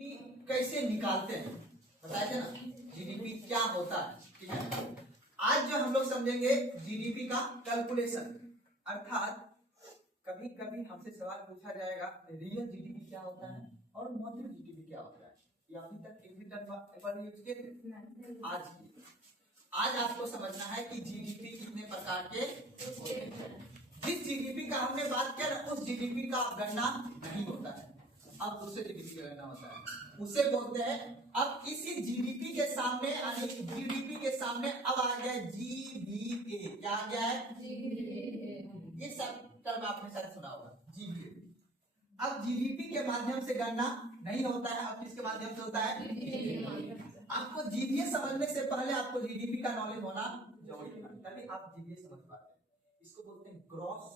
कैसे निकालते हैं बताए थे ना। जीडीपी क्या होता है, ठीक है। आज जो हम लोग समझेंगे जीडीपी का कैलकुलेशन, अर्थात कभी कभी हमसे सवाल पूछा जाएगा रियल जीडीपी क्या होता है और मॉडल जीडीपी क्या होता है। ये अभी तक एक भी बार यूज किए थे। आज आपको समझना है कि जीडीपी कितने प्रकार के होते हैं। जिस जीडीपी का हमने बात किया ना, उस जीडीपी का गणना नहीं होता है, अब दूसरे जीडीपी का गणना होता है। उसे बोलते हैं, अब इसी जीडीपी के सामने जीडीपी के सामने अब आ गया जीबीए। क्या आ गया है? ये सब टर्म आपने शायद सुना होगा, जीबीए। अब जीडीपी के माध्यम से गणना नहीं होता है, अब किसके माध्यम से होता है? आपको जीबीए समझने से पहले आपको जीडीपी का नॉलेज होना जरूरी है, तभी आप जीबीए समझ पाते हैं। इसको बोलते हैं ग्रॉस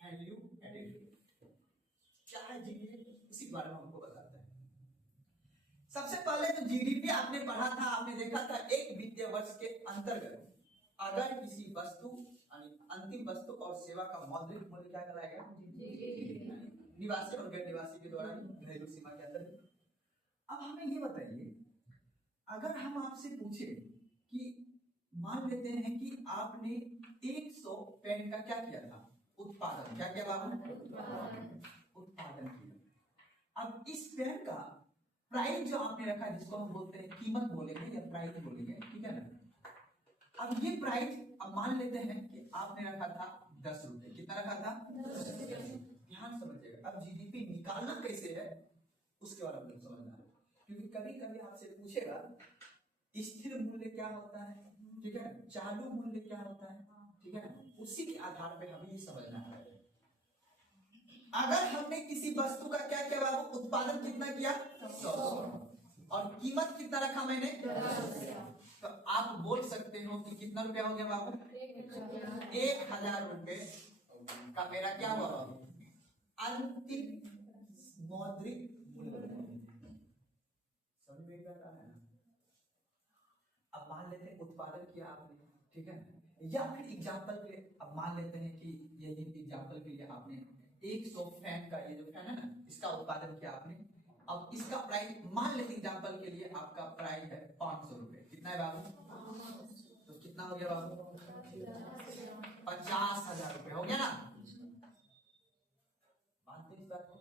वैल्यू एडिशन। क्या है जीडीपी, इसी के बारे में हमको बताते हैं। सबसे पहले तो जीडीपी आपने पढ़ा था, आपने देखा था एक वित्तीय वर्ष के अंतर्गत अगर किसी वस्तु अंतिम वस्तु और सेवा का मौद्रिक मूल्य क्या कहलाएगा? निवासी और गैर निवासी के द्वारा घरेलू सीमा के अंदर। अब हमें ये बताइए, अगर हम आपसे पूछे कि मान लेते हैं कि आपने 100 पेन का क्या किया था उत्पादन, क्या किया बाबू? उत्पादन किया। अब इस पेन का प्राइस जो आपने रखा, जिसको हम बोलते हैं कीमत बोलेंगे या प्राइस बोलेंगे, ठीक है ना। अब ये प्राइस, अब मान लेते हैं कि आपने रखा था 10 रुपए। कितना रखा था? 10 रुपए। ध्यान समझिएगा, अब जीडीपी निकालना कैसे है उसके बारे में समझना है, क्योंकि कभी कभी आपसे पूछेगा स्थिर मूल्य क्या होता है, ठीक है, चालू मूल्य क्या होता है, ठीक है ना। उसी के आधार पे हमें ये समझना है। अगर हमने किसी वस्तु का क्या किया बाबू? उत्पादन कितना किया? 100, और कीमत कितना रखा मैंने? 10। तो आप बोल सकते हो कि कितना रुपया हो गया बाबू? 1000 रुपए का मेरा क्या हुआ बाबू? अंतिम मौद्रिक मूल्य। समझ में आ रहा है? अब मान लेते हैं उत्पादन किया आपने, ठीक है, या फिर एग्जांपल के लिए अब मान लेते हैं कि यही एग्जांपल के लिए आपने 100 फैन का, ये जो फैन है ना, इसका उत्पादन किया आपने। अब इसका प्राइस मान लेते एग्जांपल के लिए आपका प्राइस है 500 रुपए। कितना है बाबू? तो कितना हो गया बाबू? 50,000 रुपए हो गया ना। मानते इस बात को?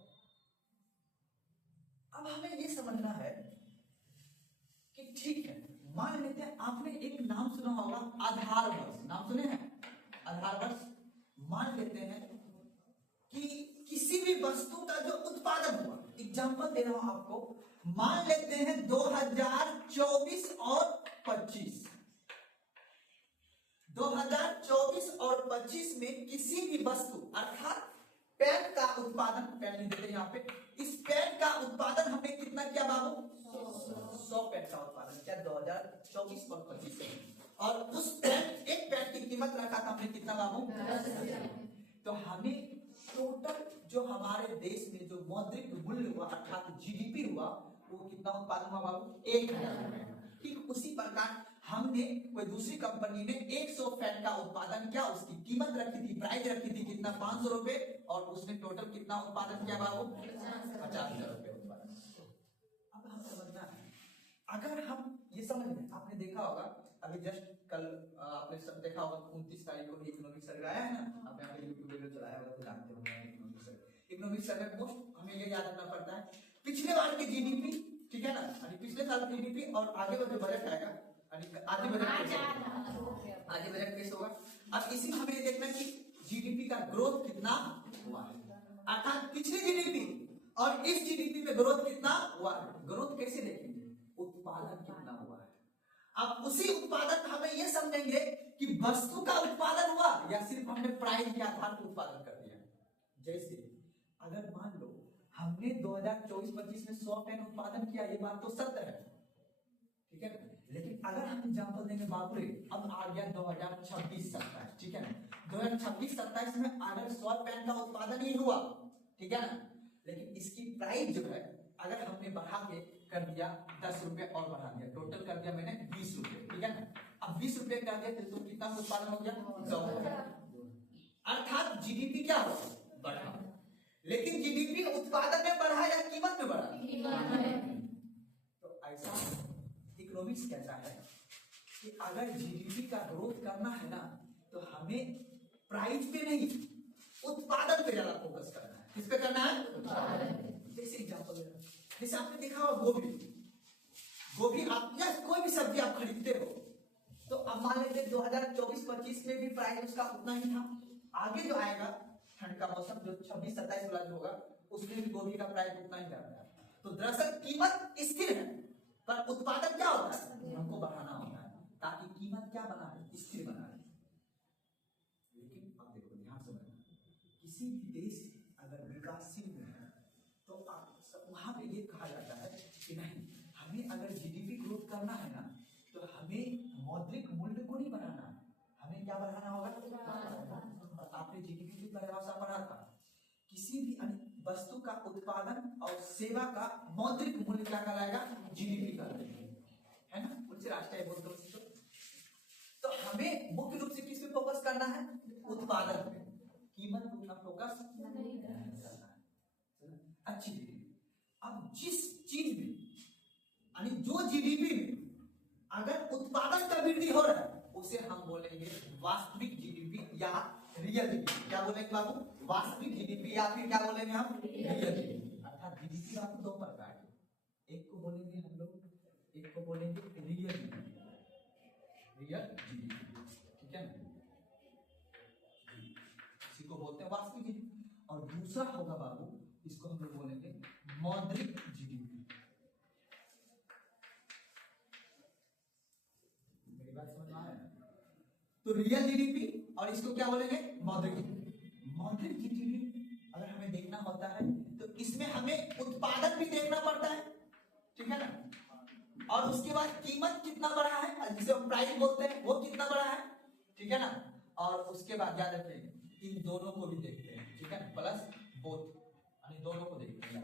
अब हमें ये समझना है कि ठीक है, मान लेते हैं आपने एक नाम सुना होगा आधार वर्ष, नाम सुने हैं आधार वर्ष। मान लेते हैं कि किसी भी वस्तु का जो उत्पादन हुआ, एग्जांपल दे रहा हूं आपको, मान लेते हैं 2024 और 25, 2024 और 25 में किसी भी वस्तु अर्थात पेन का उत्पादन, पेन लिख देते हैं यहाँ पे, इस पेन का उत्पादन हमने कितना किया बाबू? 100 पेन का उत्पादन किया 2024 और 25 में, और उस पेन, एक पेन की कीमत रखा था हमने कितना बाबू? 10,000। तो हमें टोटल जो हमारे देश में जो मौद्रिक मूल्य हुआ अर्थात जीडीपी हुआ, वो कितना उत्पादन हुआ बाबू? 1000 रुपए। ठीक उसी प्रकार हमने कोई दूसरी कंपनी ने 100 फैन का उत्पादन किया, उसकी कीमत रखी थी, प्राइस रखी थी कितना? 500 रुपए, और उसने टोटल कितना उत्पादन किया बाबू? 50,000 रुपए उत्पादन। अब हम समझना है, अगर हम ये समझ लें, आपने देखा होगा अभी जस्ट कल आपने सब देखा होगा 29 तारीख को इकोनॉमिक सर्वे आया है ना, आपने आगे यूट्यूब वीडियो चलाया होगा तो जानते होंगे। इकोनॉमिक सर्वे पोस्ट हमें ये याद रखना पड़ता है पिछले बार की जीडीपी, ठीक है ना, पिछले साल की जीडीपी, और आगे जो बजट आएगा, आगे बजट कैसे होगा। अब इसी में हमें ये देखना कि जीडीपी का ग्रोथ कितना हुआ है, अर्थात पिछली जीडीपी और इस जीडीपी में ग्रोथ कितना हुआ है। ग्रोथ कैसे देखेंगे? उत्पादन कितना हुआ है। अब उसी उत्पादन हमें यह समझेंगे कि वस्तु का उत्पादन हुआ या सिर्फ हमने प्राइस के आधार पर उत्पादन कर दिया। जैसे अगर मान लो हमने 2024-25 में 100 पेन उत्पादन किया, ये बात तो सत्य है, ठीक है ना, लेकिन अगर हम एग्जांपल देंगे बाबू रे, अब आ गया 2026-27, ठीक है ना, 2026-27 में अगर 100 पेन का उत्पादन ही हुआ, ठीक है ना, लेकिन इसकी प्राइस जो है अगर हमने बढ़ा के कर दिया 10 रुपए और बढ़ा दिया, टोटल कर दिया मैंने 20 रुपए, ठीक है ना। अब 20 रुपए कर दिया तो कितना उत्पादन हो गया? 100। अर्थात जीडीपी क्या हो? बढ़ा। लेकिन जीडीपी उत्पादन में बढ़ा या कीमत में बढ़ा? इकोनॉमिक्स कहता है कि अगर जीडीपी का ग्रोथ करना है ना तो हमें प्राइस पे नहीं उत्पादन पे ज्यादा फोकस करना है। किस पे करना है? जैसे एग्जांपल जैसे आपने देखा होगा गोभी, गोभी आप या कोई भी सब्जी आप खरीदते हो तो अब मान लेते 2024-25 में भी प्राइस उसका उतना ही था। आगे जो आएगा ठंड का मौसम जो 26-27 वाला जो होगा उसमें भी गोभी का प्राइस उतना ही रहता है। तो दरअसल कीमत स्थिर है पर उत्पादन क्या होता है? हमको बढ़ाना होता है ताकि कीमत क्या बना है? स्थिर बना है। लेकिन अब देखो ध्यान से समझना, किसी भी देश अगर विकासशील में है तो वहां पे ये कहा जाता है कि नहीं, हमें अगर जीडीपी ग्रोथ करना है ना तो हमें मौद्रिक मूल्य को नहीं बढ़ाना, हमें क्या बढ़ाना होगा? आपने जीडीपी की परिभाषा पढ़ा था, किसी भी वस्तु का उत्पादन और सेवा का मौद्रिक मूल्य क्या कहलाएगा? जीडीपी कहलाएगा, है ना? उनसे राष्ट्रीय बोलते तो हमें मुख्य रूप से किस पे फोकस करना है? उत्पादन पे, कीमत पे उतना फोकस नहीं करना है। अच्छी जीडीपी। अब जिस चीज में यानी जो जीडीपी में अगर उत्पादन का वृद्धि हो रहा है उसे हम बोलेंगे वास्तविक जीडीपी या रियल जीडीपी। क्या बोलेंगे बाबू? वास्तविक जीडीपी या फिर क्या बोलेंगे हम? Real GDP. अर्थात जीडीपी आपको दो प्रकार के, एक को बोलेंगे हम लोग, एक को बोलेंगे रियल जीडीपी, रियल जीडीपी, ठीक है ना? इसी को बोलते हैं वास्तविक जीडीपी। और दूसरा होगा बाबू, इसको हम लोग बोलेंगे मौद्रिक जीडीपी। मेरी बात समझ में आ रहा है? तो रियल जीडीपी और इसको क्या बोलेंगे? मौद्रिक जीडीपी। मौद्रिक जीडीपी अगर हमें देखना होता है तो इसमें हमें उत्पादन भी देखना पड़ता है, ठीक है ना? और उसके बाद कीमत कितना बढ़ा है जिसे हम प्राइस बोलते हैं वो कितना बढ़ा है, ठीक है ना? और उसके बाद याद रखेंगे इन दोनों को भी देखते हैं, ठीक है ना? प्लस बोथ यानी दोनों को देखते हैं।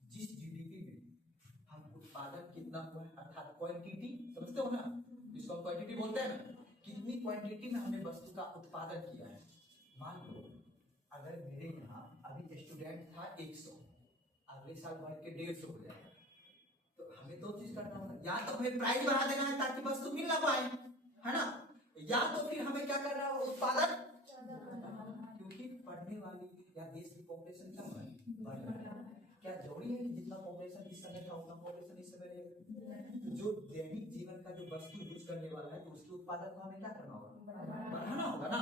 जिस जीडीपी में हम उत्पादन कितना हुआ है अर्थात क्वांटिटी, समझते हो ना, जिसको हम क्वांटिटी बोलते हैं ना, कितनी क्वांटिटी में हमने वस्तु का उत्पादन किया है। मान लो अगर मेरे यहाँ अभी स्टूडेंट था 100, अगले साल बढ़ के 150 हो जाएगा, तो हमें दो चीज करना होगा, या तो हमें प्राइस बढ़ा देना है ताकि वस्तु मिल ना पाए, है ना? या तो फिर हमें क्या करना होगा? उत्पादन, क्योंकि पढ़ने वाली या देश की पॉपुलेशन क्या बढ़ रहा है। क्या जरूरी है कि जितना पॉपुलेशन इस समय था उतना पॉपुलेशन इस समय रहेगा? जो दैनिक जीवन का जो वस्तु यूज करने वाला है तो उसके उत्पादन को हमें क्या करना होगा? बढ़ाना होगा ना।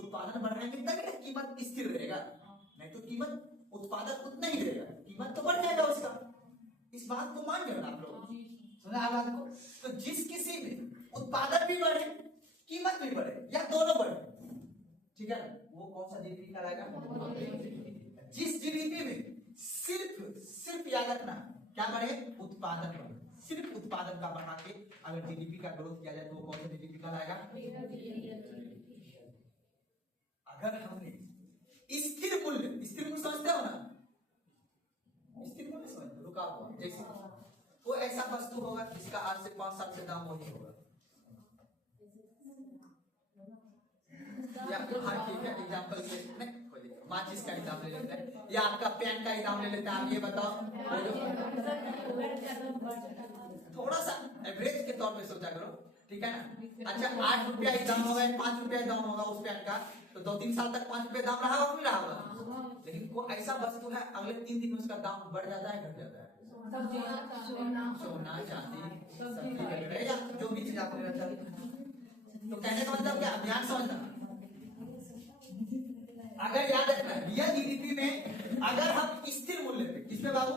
उत्पादन बढ़ाएंगे तभी कीमत स्थिर रहेगा, नहीं तो कीमत उत्पादन उतना ही रहेगा, कीमत तो बढ़ जाएगा उसका। इस बात को मान गए आप लोग? सुना बात को? तो जिस किसी में उत्पादन भी बढ़े कीमत भी बढ़े या दोनों बढ़े, ठीक है ना, वो कौन सा जीडीपी कहलाएगा? जिस जीडीपी में सिर्फ याद रखना क्या बढ़े? उत्पादन बढ़े। सिर्फ उत्पादन का बढ़ा के अगर जीडीपी का ग्रोथ किया जाए तो वो कौन सा जीडीपी कहलाएगा? अगर हमने स्थिर मूल्य समझते हो ना, स्थिर मूल्य समझते, रुका हुआ, जैसे कोई ऐसा वस्तु होगा जिसका आज से 5 साल से दाम वही होगा, या हाँ ठीक है एग्जाम्पल के माचिस का एग्जाम ले लेते हैं या आपका पेन का एग्जाम ले लेते हैं। आप ये बताओ, थोड़ा सा एवरेज के तौर पे सोचा करो, ठीक है ना? अच्छा 8 रुपया दाम होगा, 5 रुपया दाम होगा उस पेन का, तो 2-3 साल तक 5 रुपया दाम रहा होगा नहीं रहा होगा? लेकिन कोई ऐसा वस्तु है अगले 3 दिन में उसका दाम बढ़ जाता है घट जाता है, सोना चांदी सब्जी वगैरह या जो भी चीज आप लेना चाहते हैं। तो कहने का मतलब क्या? ध्यान समझना, अगर याद रखना रियल जीडीपी में अगर हम स्थिर मूल्य पे, किसमें बाबू?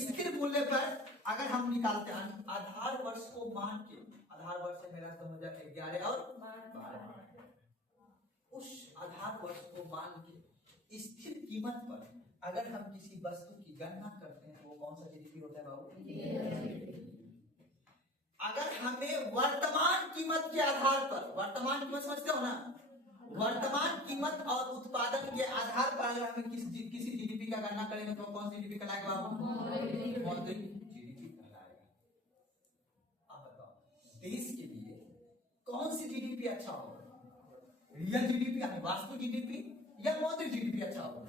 स्थिर मूल्य पर अगर हम निकालते हैं आधार वर्ष को मान के, आधार वर्ष है मेरा 2011 और 12, उस आधार वर्ष को मान के स्थिर कीमत पर अगर हम किसी वस्तु की गणना करते हैं वो कौन सा जीडीपी होता है बाबू? अगर हमें वर्तमान कीमत के आधार पर, वर्तमान कीमत समझते हो ना, वर्तमान कीमत और उत्पादन के आधार पर अगर हमें किसी जीडीपी का गणना करेंगे तो कौन सी जीडीपी कहलाएगा बाबू? मौद्रिक जीडीपी कहलाएगा। अब बताओ देश के लिए कौन सी जीडीपी अच्छा होगा? रियल जीडीपी यानी वास्तविक जीडीपी या मौद्रिक जीडीपी अच्छा होगा?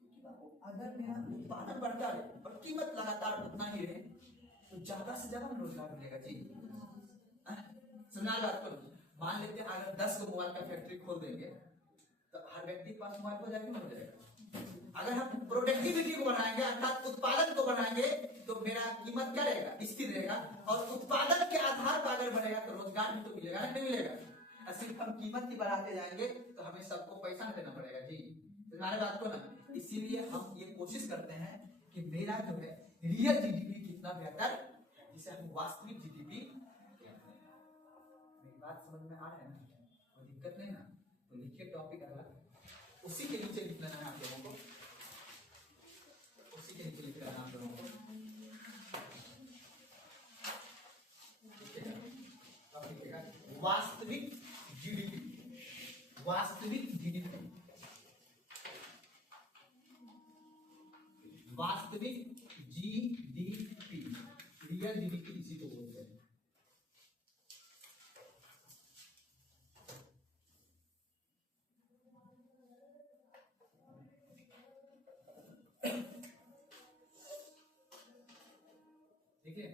क्योंकि बाबू अगर मेरा मेरा उत्पादन बढ़ता रहे और कीमत लगातार उतना ही रहे तो ज्यादा से ज्यादा रोजगार मिलेगा जी। सुना बात को, मान लेते हैं अगर 10 को मोबाइल का फैक्ट्री खोल देंगे तो हर व्यक्ति के पास मोबाइल हो जाएगा, हो जाएगा। अगर हम प्रोडक्टिविटी को बढ़ाएंगे अर्थात उत्पादन को बढ़ाएंगे तो मेरा कीमत क्या रहेगा, स्थिर रहेगा, और उत्पादन के आधार पर अगर बढ़ेगा तो रोजगार भी तो मिलेगा ना, नहीं मिलेगा। सिर्फ हम कीमत ही बढ़ाते जाएंगे तो हमें सबको पैसा नहीं देना पड़ेगा जी, तुम्हारे बात को ना। इसीलिए हम ये कोशिश करते हैं कि मेरा जो है रियल जीडीपी कितना बेहतर, जिसे हम वास्तविक जीडीपी। मेरी बात समझ में आ रहा है ना, कोई दिक्कत नहीं ना, तो लिखिए टॉपिक अगला, उसी के नीचे लिख लेना है आप लोगों को, उसी के नीचे लिख लेना आप लोगों को। वास्तविक जीडीपी, वास्तविक जीडीपी, वास्तविक जीडीपी, रियल जीडीपी इसी को बोलते हैं। देखिए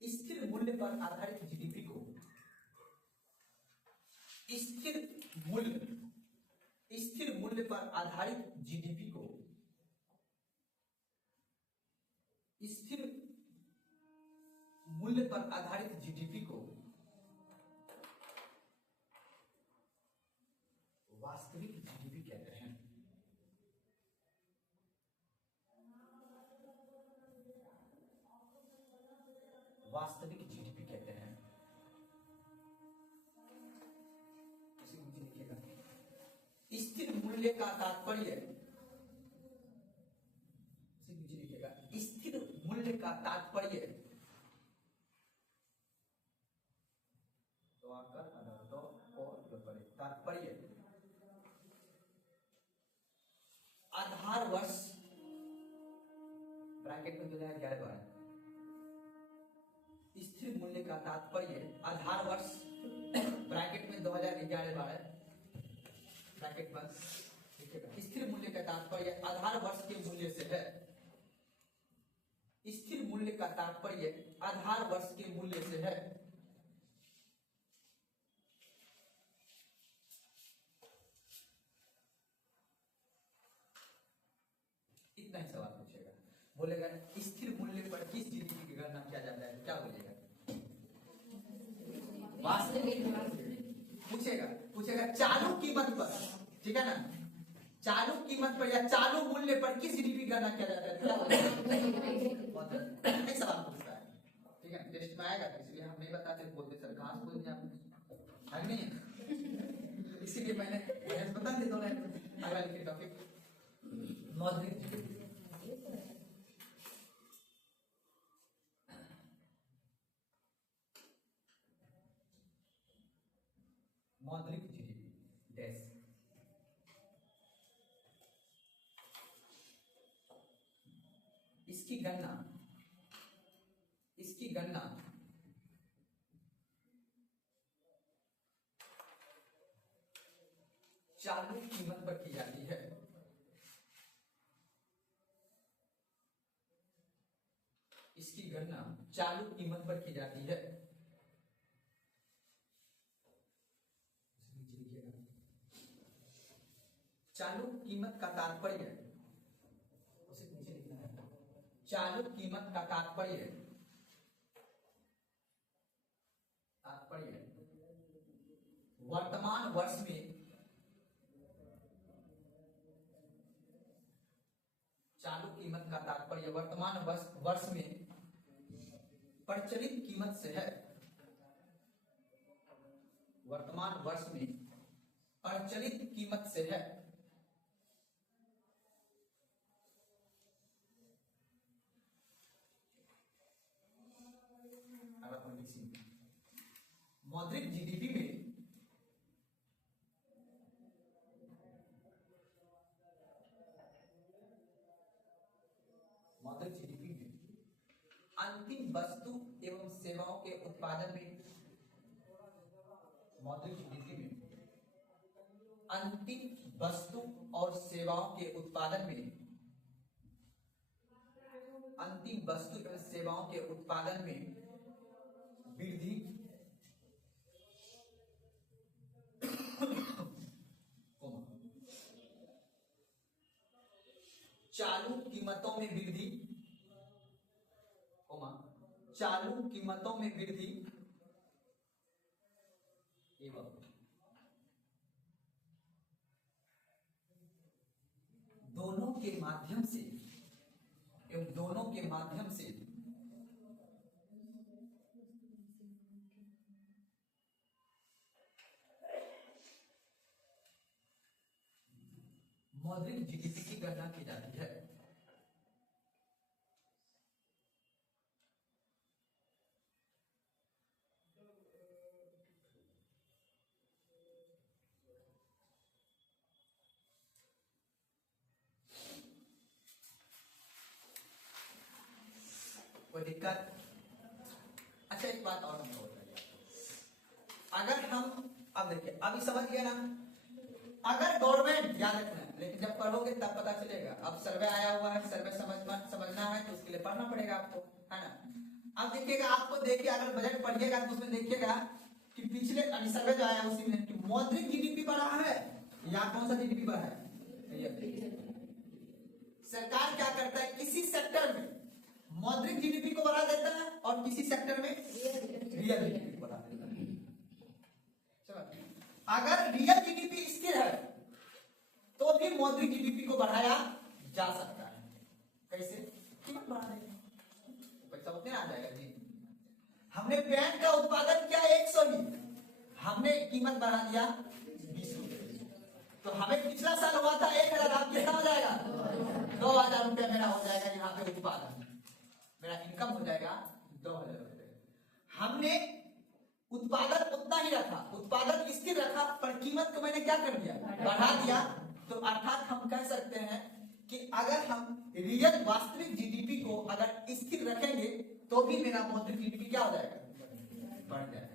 स्थिर मूल्य पर आधारित जीडीपी को, स्थिर मूल्य पर आधारित जीडीपी को, स्थिर मूल्य पर आधारित जीडीपी को वास्तविक जीडीपी कहते हैं। वास्तविक जीडीपी कहते हैं। इसी को नीचे लिखिएगा। स्थिर मूल्य का तात्पर्य, इसी नीचे लिखिएगा, स्थिर मूल्य का तात्पर्य तो आकर तात्पर्य आधार वर्ष ब्रैकेट में 2011 स्थिर मूल्य का तात्पर्य आधार वर्ष ब्रैकेट में 2011-12 ब्रैकेट बंद। स्थिर मूल्य का तात्पर्य आधार वर्ष के मूल्य से है। स्थिर मूल्य का तात्पर्य आधार वर्ष के मूल्य से है। इतना ही सवाल पूछेगा, बोलेगा स्थिर मूल्य पर किस जीडीपी की गणना किया जाता है, क्या बोलेगा? पूछेगा चालू कीमत पर, ठीक है ना, चालू कीमत पर या चालू मूल्य पर किस जीडीपी गणना किया जाता है, क्या बोलेगा? नहीं सवाल पूछता है, ठीक है, टेस्ट में आएगा, इसलिए हम नहीं बताते, बोलते सर कहाँ से बोल दिया है नहीं, इसीलिए मैंने बता दे दो। अगला लिखिए टॉपिक मौद्रिक जीडीपी। मौद्रिक जीडीपी डैश इसकी गणना चालू कीमत पर की जाती है। इसकी गणना चालू कीमत पर की जाती है। चालू कीमत का तात्पर्य, उसे नीचे लिखना है, चालू कीमत का तात्पर्य वर्तमान वर्ष में, चालू कीमत का तात्पर्य वर्तमान वर्ष में प्रचलित कीमत से है। वर्तमान वर्ष में प्रचलित कीमत से है। मौद्रिक जीडीपी में अंतिम वस्तु एवं सेवाओं के उत्पादन में, मौद्रिक जीडीपी में अंतिम वस्तु और सेवाओं के उत्पादन में अंतिम वस्तु एवं सेवाओं के उत्पादन में वृद्धि चालू कीमतों में वृद्धि चालू कीमतों में वृद्धि एवं दोनों के माध्यम से मौद्रिक जीडीपी की गणना की जाती है। कोई दिक्कत? अच्छा एक बात और हमको बताइए, अगर हम अब देखिए अभी समझ गए ना, अगर गवर्नमेंट याद रखना है, लेकिन जब पढ़ोगे तब पता चलेगा। अब सर्वे आया हुआ है, सर्वे समझना है तो उसके लिए पढ़ना पड़ेगा आपको, है ना। अब देखिएगा, आपको देखिए अगर बजट पढ़िएगा तो उसमें देखिएगा कि पिछले सर्वे जो आया उसी में कि मौद्रिक जीडीपी बढ़ा है या कौन सा जीडीपी बढ़ा है। सरकार क्या करता है, किसी सेक्टर में मौद्रिक जीडीपी को बढ़ा देता है और किसी सेक्टर में रियल जीडीपी को बढ़ा देता है। अगर रियल जीडीपी स्थिर है तो भी मौद्रिक जीडीपी को बढ़ाया जा सकता है। कैसे? कीमत बढ़ा देंगे, पैसा उतना आ जाएगा जी। हमने पेन का उत्पादन किया 100 ही, हमने कीमत बढ़ा दिया 20 रुपए, तो हमें पिछला साल हुआ था 1000, आप कितना हो जाएगा 2000 रुपया मेरा हो जाएगा यहाँ पे उत्पादन, मेरा इनकम हो जाएगा 2000 रुपए। हमने उत्पादन उतना ही रखा, उत्पादन स्थिर रखा, पर कीमत को मैंने क्या कर दिया, बढ़ा दिया। तो अर्थात हम कह सकते हैं कि अगर हम रियल वास्तविक जीडीपी को अगर स्थिर रखेंगे तो भी मेरा मौद्रिक जीडीपी क्या हो जाएगा, बढ़ जाएगा।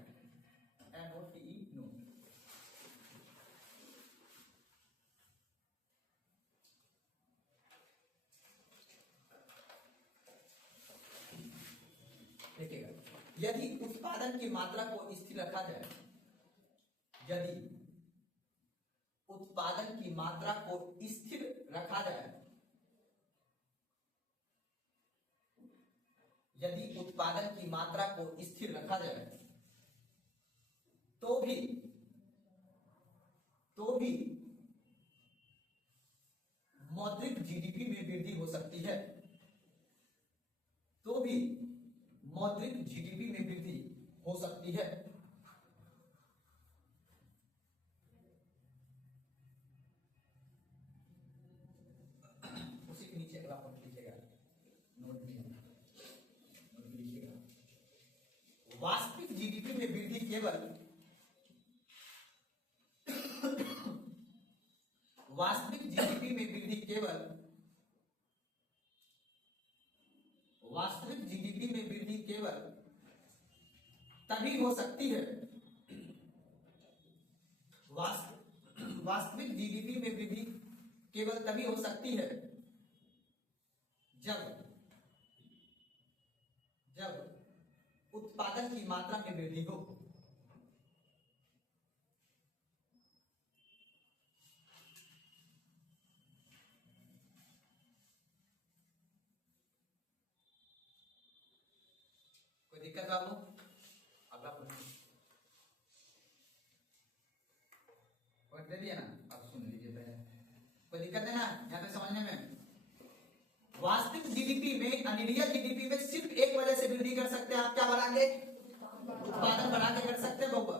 देखिएगा, यदि उत्पादन की मात्रा को स्थिर रखा जाए, यदि उत्पादन की मात्रा को स्थिर रखा जाए, यदि उत्पादन की मात्रा को स्थिर रखा जाए तो भी मौद्रिक जीडीपी में वृद्धि हो सकती है, तो भी मौद्रिक जीडीपी में वृद्धि हो सकती है। उसी के नीचे अगला पॉइंट लीजिएगा, नोट लीजिएगा, वास्तविक जीडीपी में वृद्धि केवल वास्तविक जीडीपी में वृद्धि केवल वास्तविक जीडीपी में वृद्धि केवल तभी हो सकती है, वास्तविक जीडीपी में वृद्धि केवल तभी हो सकती है जब उत्पादन की मात्रा में वृद्धि हो। कोई दिक्कत बाबू? अगला पॉइंट दे दिया ना, अब सुन लीजिए पहले, कोई दिक्कत है ना यहाँ पे समझने में। वास्तविक जीडीपी में, रियल जीडीपी में सिर्फ एक वजह से वृद्धि कर सकते हैं आप, क्या बढ़ा के, उत्पादन बढ़ा के कर सकते हैं बउआ।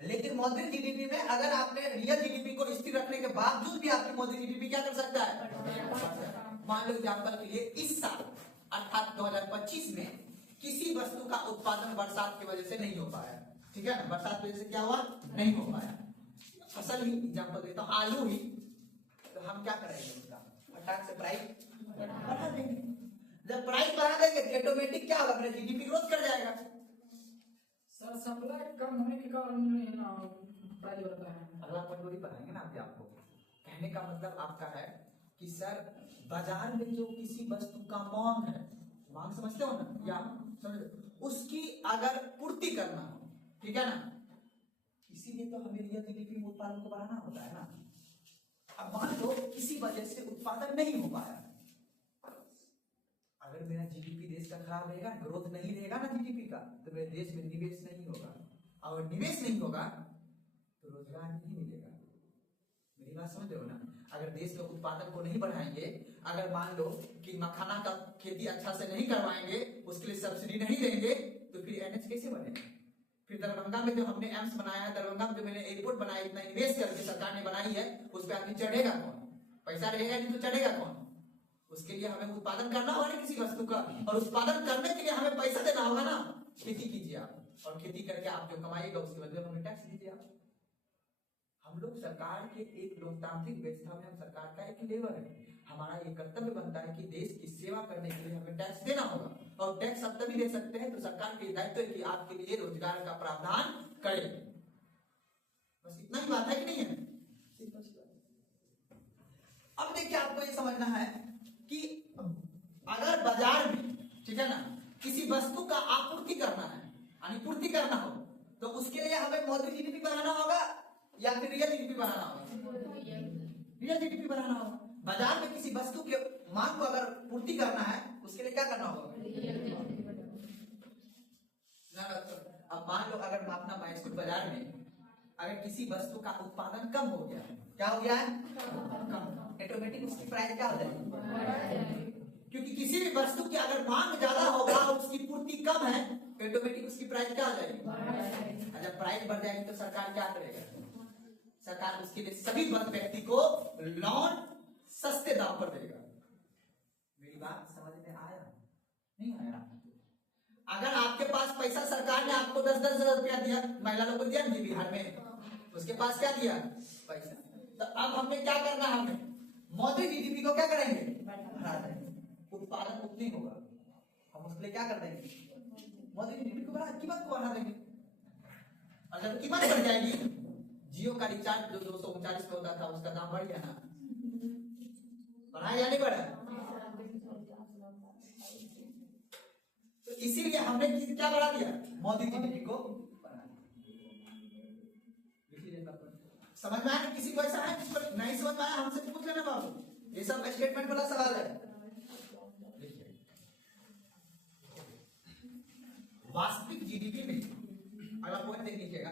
लेकिन मौद्रिक जीडीपी में अगर आपने रियल जीडीपी को स्थिर रखने के बावजूद भी आपकी मौद्रिक जीडीपी क्या कर सकता है। मान लो एग्जांपल के लिए इस साल अर्थात 2025 में किसी वस्तु का उत्पादन बरसात की वजह से नहीं हो पाया, ठीक है ना, बरसात की वजह से क्या हुआ, नहीं हो पाया। फसल ही एग्जांपल देता हूं, आलू ही, तो हम क्या करेंगे, उसका फटाक से प्राइस बढ़ा देंगे। जब प्राइस बढ़ा देंगे तो ऑटोमेटिक क्या होगा, मेरा जीडीपी ग्रोथ कर जाएगा। सर सप्लाई कम होने के कारण प्राइस बढ़ता है। अगला पॉइंट वही पढ़ाएंगे ना अभी आपको। कहने का मतलब आपका है कि सर बाजार में जो किसी वस्तु का मांग है मांग समझते हो ना, या समझ उसकी अगर पूर्ति करना हो, ठीक है ना, इसीलिए तो हमें रियल जीडीपी में उत्पादन को बढ़ाना होता है ना। अब मान लो किसी वजह से उत्पादन नहीं हो पाया, अगर मेरा जीडीपी देश का खराब रहेगा, ग्रोथ नहीं रहेगा ना जीडीपी का, तो मेरे देश में निवेश नहीं होगा, और निवेश नहीं होगा तो रोजगार नहीं मिलेगा। मेरी बात समझ रहे हो ना। अगर देश में उत्पादन को नहीं बढ़ाएंगे, अगर मान लो कि मखाना का खेती अच्छा से नहीं करवाएंगे, उसके लिए सब्सिडी नहीं देंगे, तो फिर एनएच कैसे बनेगा? फिर दरभंगा में जो हमने एम्स बनाया है, दरभंगा में जो मैंने एयरपोर्ट बनाया, इतना इन्वेस्ट करके सरकार ने बनाई है, उस पर आदमी चढ़ेगा कौन? पैसा रहेगा नहीं तो चढ़ेगा कौन? उसके लिए हमें उत्पादन करना होगा किसी वस्तु का, और उत्पादन करने के लिए हमें पैसा देना होगा ना। खेती कीजिए आप, और खेती करके आप जो कमाइएगा उसके बदले में हमें टैक्स दीजिए आप। हम लोग सरकार के एक लोकतांत्रिक व्यवस्था में, हम सरकार का एक लेबर है, हमारा ये कर्तव्य बनता है कि देश की सेवा करने के लिए हमें टैक्स देना होगा, और टैक्स आप तभी दे सकते हैं तो सरकार के दायित्व है कि आपके लिए रोजगार का प्रावधान करे। बस इतना ही बात है कि नहीं है? अब देखिए, आपको ये समझना है कि अगर बाजार में, ठीक है ना, किसी वस्तु का आपूर्ति करना है, यानी पूर्ति करना हो, तो उसके लिए हमें मौद्रिक जीडीपी बढ़ाना होगा या फिर रियल जीडीपी बढ़ाना होगा? रियल जीडीपी बढ़ाना होगा। बाजार में किसी वस्तु के मांग को अगर पूर्ति करना है, उसके लिए क्या करना होगा? अब मान लो अगर अपना मैसूर बाजार में अगर किसी वस्तु का उत्पादन कम हो गया, क्या हो गया है? कम, ऑटोमेटिक उसकी प्राइस क्या हो जाएगी? क्योंकि किसी भी वस्तु की अगर मांग ज्यादा होगा और उसकी पूर्ति कम है, ऑटोमेटिक उसकी प्राइस क्या हो जाएगी? जब प्राइस बढ़ जाएगी तो सरकार क्या करेगा? सरकार उसके लिए सभी व्यक्ति को लोन सस्ते दाम पर देगा। मेरी बात समझ में आया नहीं आया? अगर आपके पास पैसा, सरकार ने आपको 10-10 हजार रुपया दिया, महिला लोगों को दिया नहीं बिहार में, उसके पास क्या दिया? पैसा। तो अब हमने क्या करना है? हमें मौद्रिक जीडीपी को क्या करेंगे? बढ़ा देंगे। उत्पादन उतनी होगा, हम उसके लिए क्या कर देंगे? मौद्रिक जीडीपी को बढ़ा, कीमत को बढ़ा देंगे। और जब कीमत बढ़ जाएगी, जियो का रिचार्ज जो 239 का होता था उसका दाम बढ़ गया ना, बढ़ा या नहीं बढ़ा? तो इसीलिए हमने क्या बढ़ा दिया? मौद्रिक जीडीपी को बढ़ा दिया। समझ में आया? किसी को ऐसा है जिसको नहीं समझ में आया हमसे पूछ लेना बाबू, ये सब स्टेटमेंट वाला सवाल है। वास्तविक जीडीपी में, अगला पॉइंट देख लीजिएगा,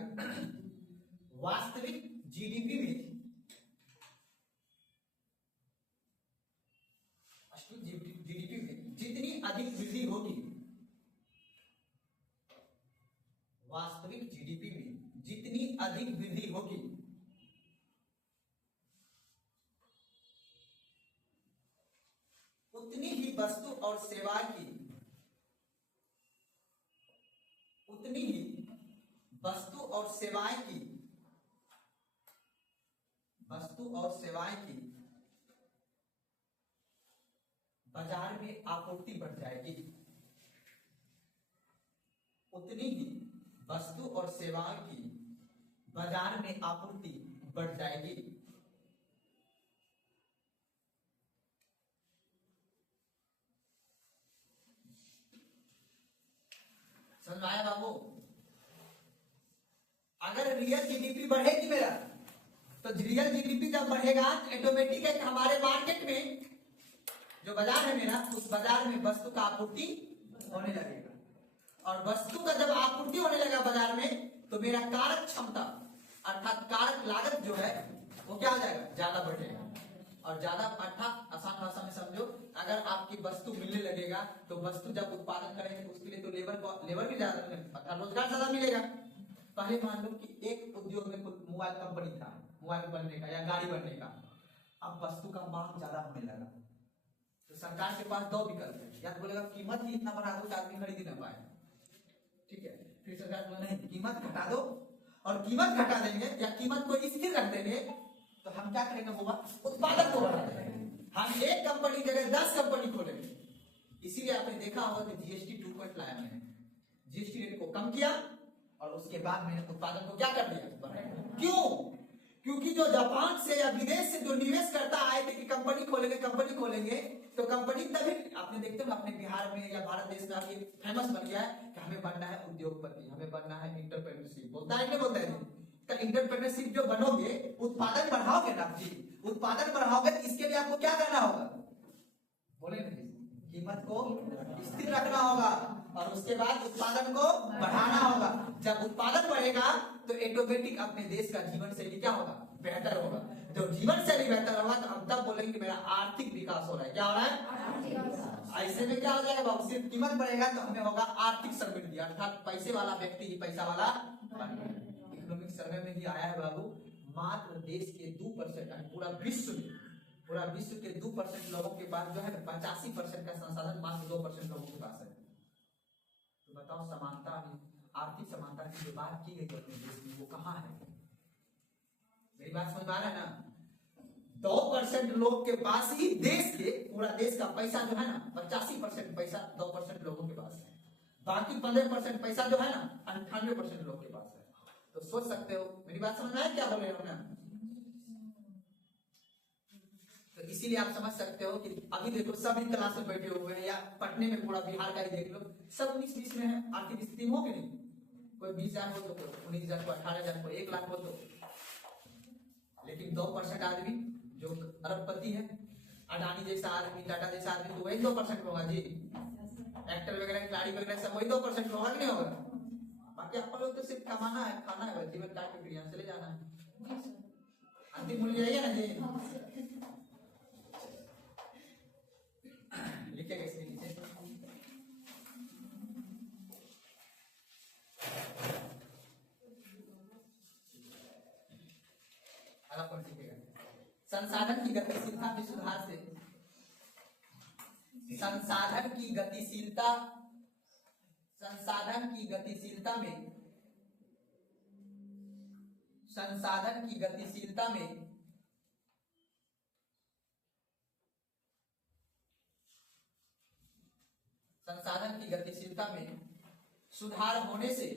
वास्तविक जीडीपी में, जीडीपी में जितनी अधिक वृद्धि होगी, वास्तविक जीडीपी में जितनी अधिक वृद्धि होगी, उतनी ही वस्तु और सेवाएं की, उतनी ही वस्तु और सेवाएं की, वस्तु और सेवाएं की बाजार में आपूर्ति बढ़ जाएगी। उतनी ही वस्तु और सेवाओं की बाजार में आपूर्ति बढ़ जाएगी। समझ आया बाबू? अगर रियल जीडीपी बढ़ेगी मेरा, तो रियल जीडीपी जब बढ़ेगा तो ऑटोमेटिक है हमारे मार्केट में जो बाजार है मेरा, उस बाजार में वस्तु का आपूर्ति होने लगेगा, और वस्तु का जब आपूर्ति होने लगा बाजार में, तो मेरा कारक क्षमता अर्थात कारक लागत जो है वो क्या हो जाएगा? ज्यादा बढ़ेगा। और ज्यादा अर्थात आसान भाषा में समझो, अगर आपकी वस्तु मिलने लगेगा तो वस्तु जब उत्पादन करेंगे तो उसके लिए तो लेबर भी ज्यादा, अर्थात रोजगार ज्यादा मिलेगा। पहले मान लो कि एक उद्योग में मोबाइल कंपनी था, मोबाइल बनने का या गाड़ी बनने का, अब वस्तु का मांग ज्यादा होने लगा, तो सरकार के पास दो विकल्प है, या तो बोलेगा कीमत ही इतना बढ़ा दो कि आदमी खरीद ना पाए, ठीक है, फिर सरकार बोले नहीं कीमत घटा दो, और कीमत घटा देंगे या कीमत को स्थिर रख देंगे, तो हम क्या करेंगे बाबा? उत्पादन को बढ़ा देंगे। हम एक कंपनी की जगह 10 कंपनी खोलेंगे। इसीलिए आपने देखा होगा कि जीएसटी 2 पॉइंट लाया मैंने, जीएसटी रेट को कम किया और उसके बाद मैंने उत्पादन को क्या कर दिया? बढ़ाया। क्यों? क्योंकि जो जापान से या विदेश से जो निवेश करता आए थे कि कंपनी खोलेंगे, तो कंपनी तभी आपने देखते हो अपने बिहार में या भारत देश में अभी फेमस बन गया है कि हमें बनना है उद्योगपति, हमें बनना है इंटरप्रेन्योरशिप, बोलता है नहीं बोलता है? तो इंटरप्रेन्योरशिप जो बनोगे, उत्पादन बढ़ाओगे ना जी, उत्पादन बढ़ाओगे तो इसके लिए आपको क्या करना होगा? बोले नहीं, कीमत को स्थिर रखना होगा और उसके बाद उत्पादन को बढ़ाना होगा। जब उत्पादन बढ़ेगा तो ऑटोमेटिक अपने देश का जीवन शैली क्या होगा? बेहतर होगा। जब जीवन शैली बेहतर होगा तो हम तब बोलेंगे कि मेरा आर्थिक विकास हो रहा है। क्या हो रहा है? ऐसे में क्या हो जाएगा बाबू? सिर्फ कीमत बढ़ेगा तो हमें होगा आर्थिक समृद्धि, अर्थात पैसे वाला व्यक्ति ही पैसा वाला बनेगा। इकोनॉमिक सर्वे में ही आया है बाबू, मात्र देश के 2% पूरा विश्व के 2% लोगों के पास जो है 85% का संसाधन मात्र 2% लोगों के पास है। तो बताओ, समानता में आर्थिक समानता की जो बात की गई अपने देश में वो कहाँ है? मेरी बात समझ में आ रहा है ना? 2% लोग के पास ही देश के पूरा देश का पैसा जो है ना, 85% पैसा 2% लोगों के पास है। बाकी 15% पैसा जो है ना 98% लोग के पास है। तो सोच सकते हो, मेरी बात समझ में आया क्या बोल रहे हो ना? तो इसीलिए आप समझ सकते हो कि अभी देखो सभी क्लास में बैठे हुए हैं, या पटने में पूरा बिहार का ही देख लो, सब 19-20 में है। आर्थिक स्थिति हो कि नहीं? कोई 20,000 हो तो कोई 19,000 को 18,000 को 1 लाख हो तो, लेकिन 2% आदमी जो अरबपति है, अडानी जैसा आदमी, टाटा जैसा आदमी, तो वही 2% होगा जी। एक्टर वगैरह, खिलाड़ी वगैरह सब वही 2% होगा कि नहीं होगा? बाकी आप लोग तो सिर्फ कमाना है, खाना है, जीवन काट के यहाँ चले जाना है, अंतिम मूल्य यही है ना जी। लिखेगा इसके नीचे संसाधन की गतिशीलता में सुधार से, संसाधन की गतिशीलता में सुधार होने से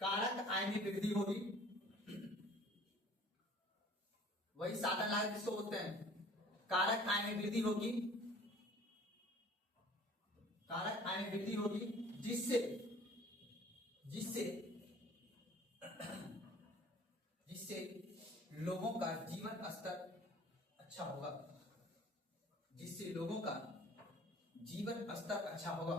कारक आय में वृद्धि होगी। वही साधन लागत जिसको बोलते हैं, कारक आय में वृद्धि होगी, जिससे लोगों का जीवन स्तर अच्छा होगा,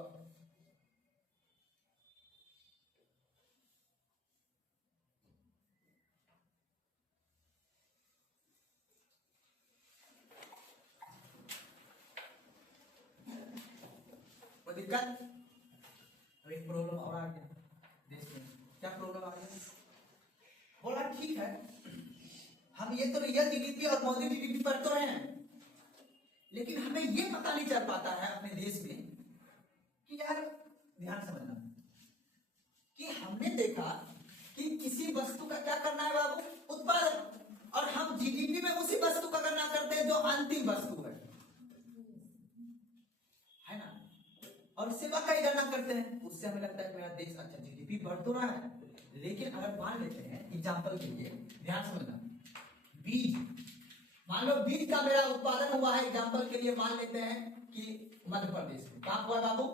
कोई दिक्कत? अब एक प्रॉब्लम और आ गया देश में। क्या प्रॉब्लम आ गया? बोला ठीक है, हम ये तो रियल जीडीपी और मौजूद जीडीपी पर तो हैं, लेकिन हमें ये पता नहीं चल पाता है अपने देश में कि यार, ध्यान समझना, कि हमने देखा कि किसी वस्तु का क्या करना है बाबू? उत्पादन, और हम जीडीपी में उसी वस्तु का गणना करते हैं जो अंतिम वस्तु है ना, और सेवा का ही गणना करते हैं। उससे हमें लगता है कि मेरा देश अच्छा जीडीपी बढ़ तो रहा है, लेकिन अगर मान लेते हैं एग्जांपल के लिए, ध्यान समझना, बीज, मान लो बीज का मेरा उत्पादन हुआ है, एग्जांपल के लिए मान लेते हैं कि मध्य प्रदेश में। कहां हुआ बाबू?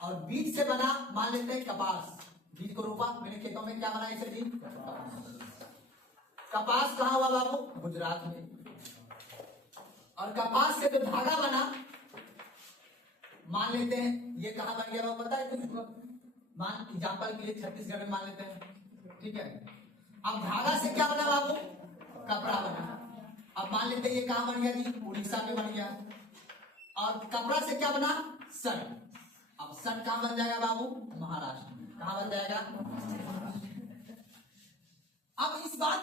और बीज से बना मान लेते हैं कपास, बीज को रोपा मेरे खेतों में, क्या बना इसे जी? कपास कहां हुआ बाबू? गुजरात में। और कपास से जो धागा बना मान लेते हैं ये कहां बन गया बाबू पता है तुमको? मान एग्जांपल के लिए छत्तीसगढ़ में मान लेते हैं, ठीक है। अब धागा से क्या बना बाबू? कपड़ा बना। अब मान लेते हैं ये कहां बन गया जी? उड़ीसा में बन गया। और कपड़ा से क्या बना? शर्ट। अब शर्ट कहां बन जाएगा बाबू? महाराष्ट्र में। कहां बन जाएगा? अब इस बात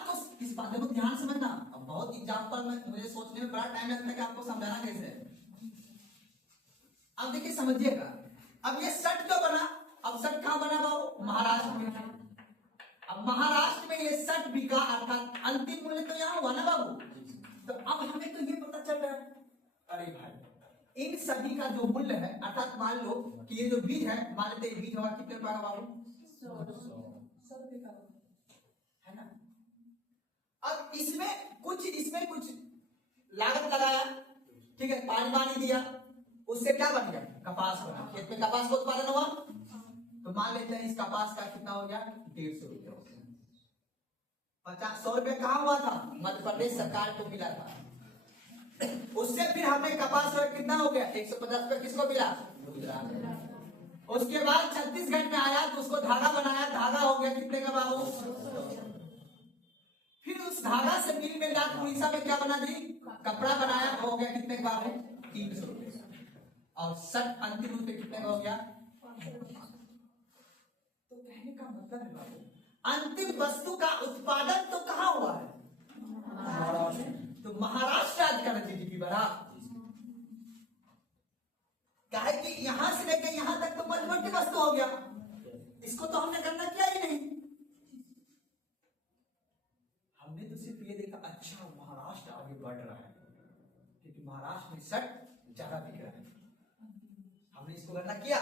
को ध्यान समझना। अब बहुत एग्जांपल में मुझे सोचने में बड़ा टाइम लगता है कि आपको समझाना कैसे है। अब देखिए समझिएगा, अब ये शर्ट क्यों बना? अब शर्ट कहां बना बाबू? महाराष्ट्र में। अब महाराष्ट्र में ये शर्ट बिका, अर्थात अंतिम मूल्य तो यहां हुआ ना बाबू। तो अब हमें तो ये पता चल रहा है, अरे भाई इन सभी का जो मूल्य है, अर्थात मान लो कि ये जो बीज है, मान लेते हैं बीज होगा कितने रुपए का बाबू? 100 रुपए का है ना। अब इसमें कुछ लागत लगाया, ठीक है, पानी दिया, उससे क्या बन गया? कपास बना। खेत में कपास का उत्पादन हुआ, तो मान लेते हैं इस कपास का कितना हो गया? 150 रुपये हो गया। 100 रुपये कहाँ हुआ था? मध्य प्रदेश सरकार को मिला था। उससे फिर हमें कपास कितना हो गया? 150 रुपये किसको मिला? गुजरात। उसके बाद छत्तीसगढ़ में आया तो उसको धागा बनाया, धागा हो गया कितने का बाबू? फिर उस धागा से मिल में जाकर उड़ीसा में क्या बना दी? कपड़ा बनाया, हो गया कितने का बाबू? 300 रुपये। और शर्ट अंतिम रूप में कितने का हो गया? तो कहने का मतलब है बाबू, अंतिम वस्तु का उत्पादन तो कहाँ हुआ है? तो महाराष्ट्र राज्य का जीडीपी बढ़ा। कहे कि यहां से लेकर यहां तक तो मध्यवर्ती वस्तु हो गया, इसको तो हमने गणना किया ही नहीं। हमने तो सिर्फ ये देखा अच्छा महाराष्ट्र आगे बढ़ रहा है, क्योंकि महाराष्ट्र में शर्ट ज्यादा बिक रहा है। हमने इसको गणना किया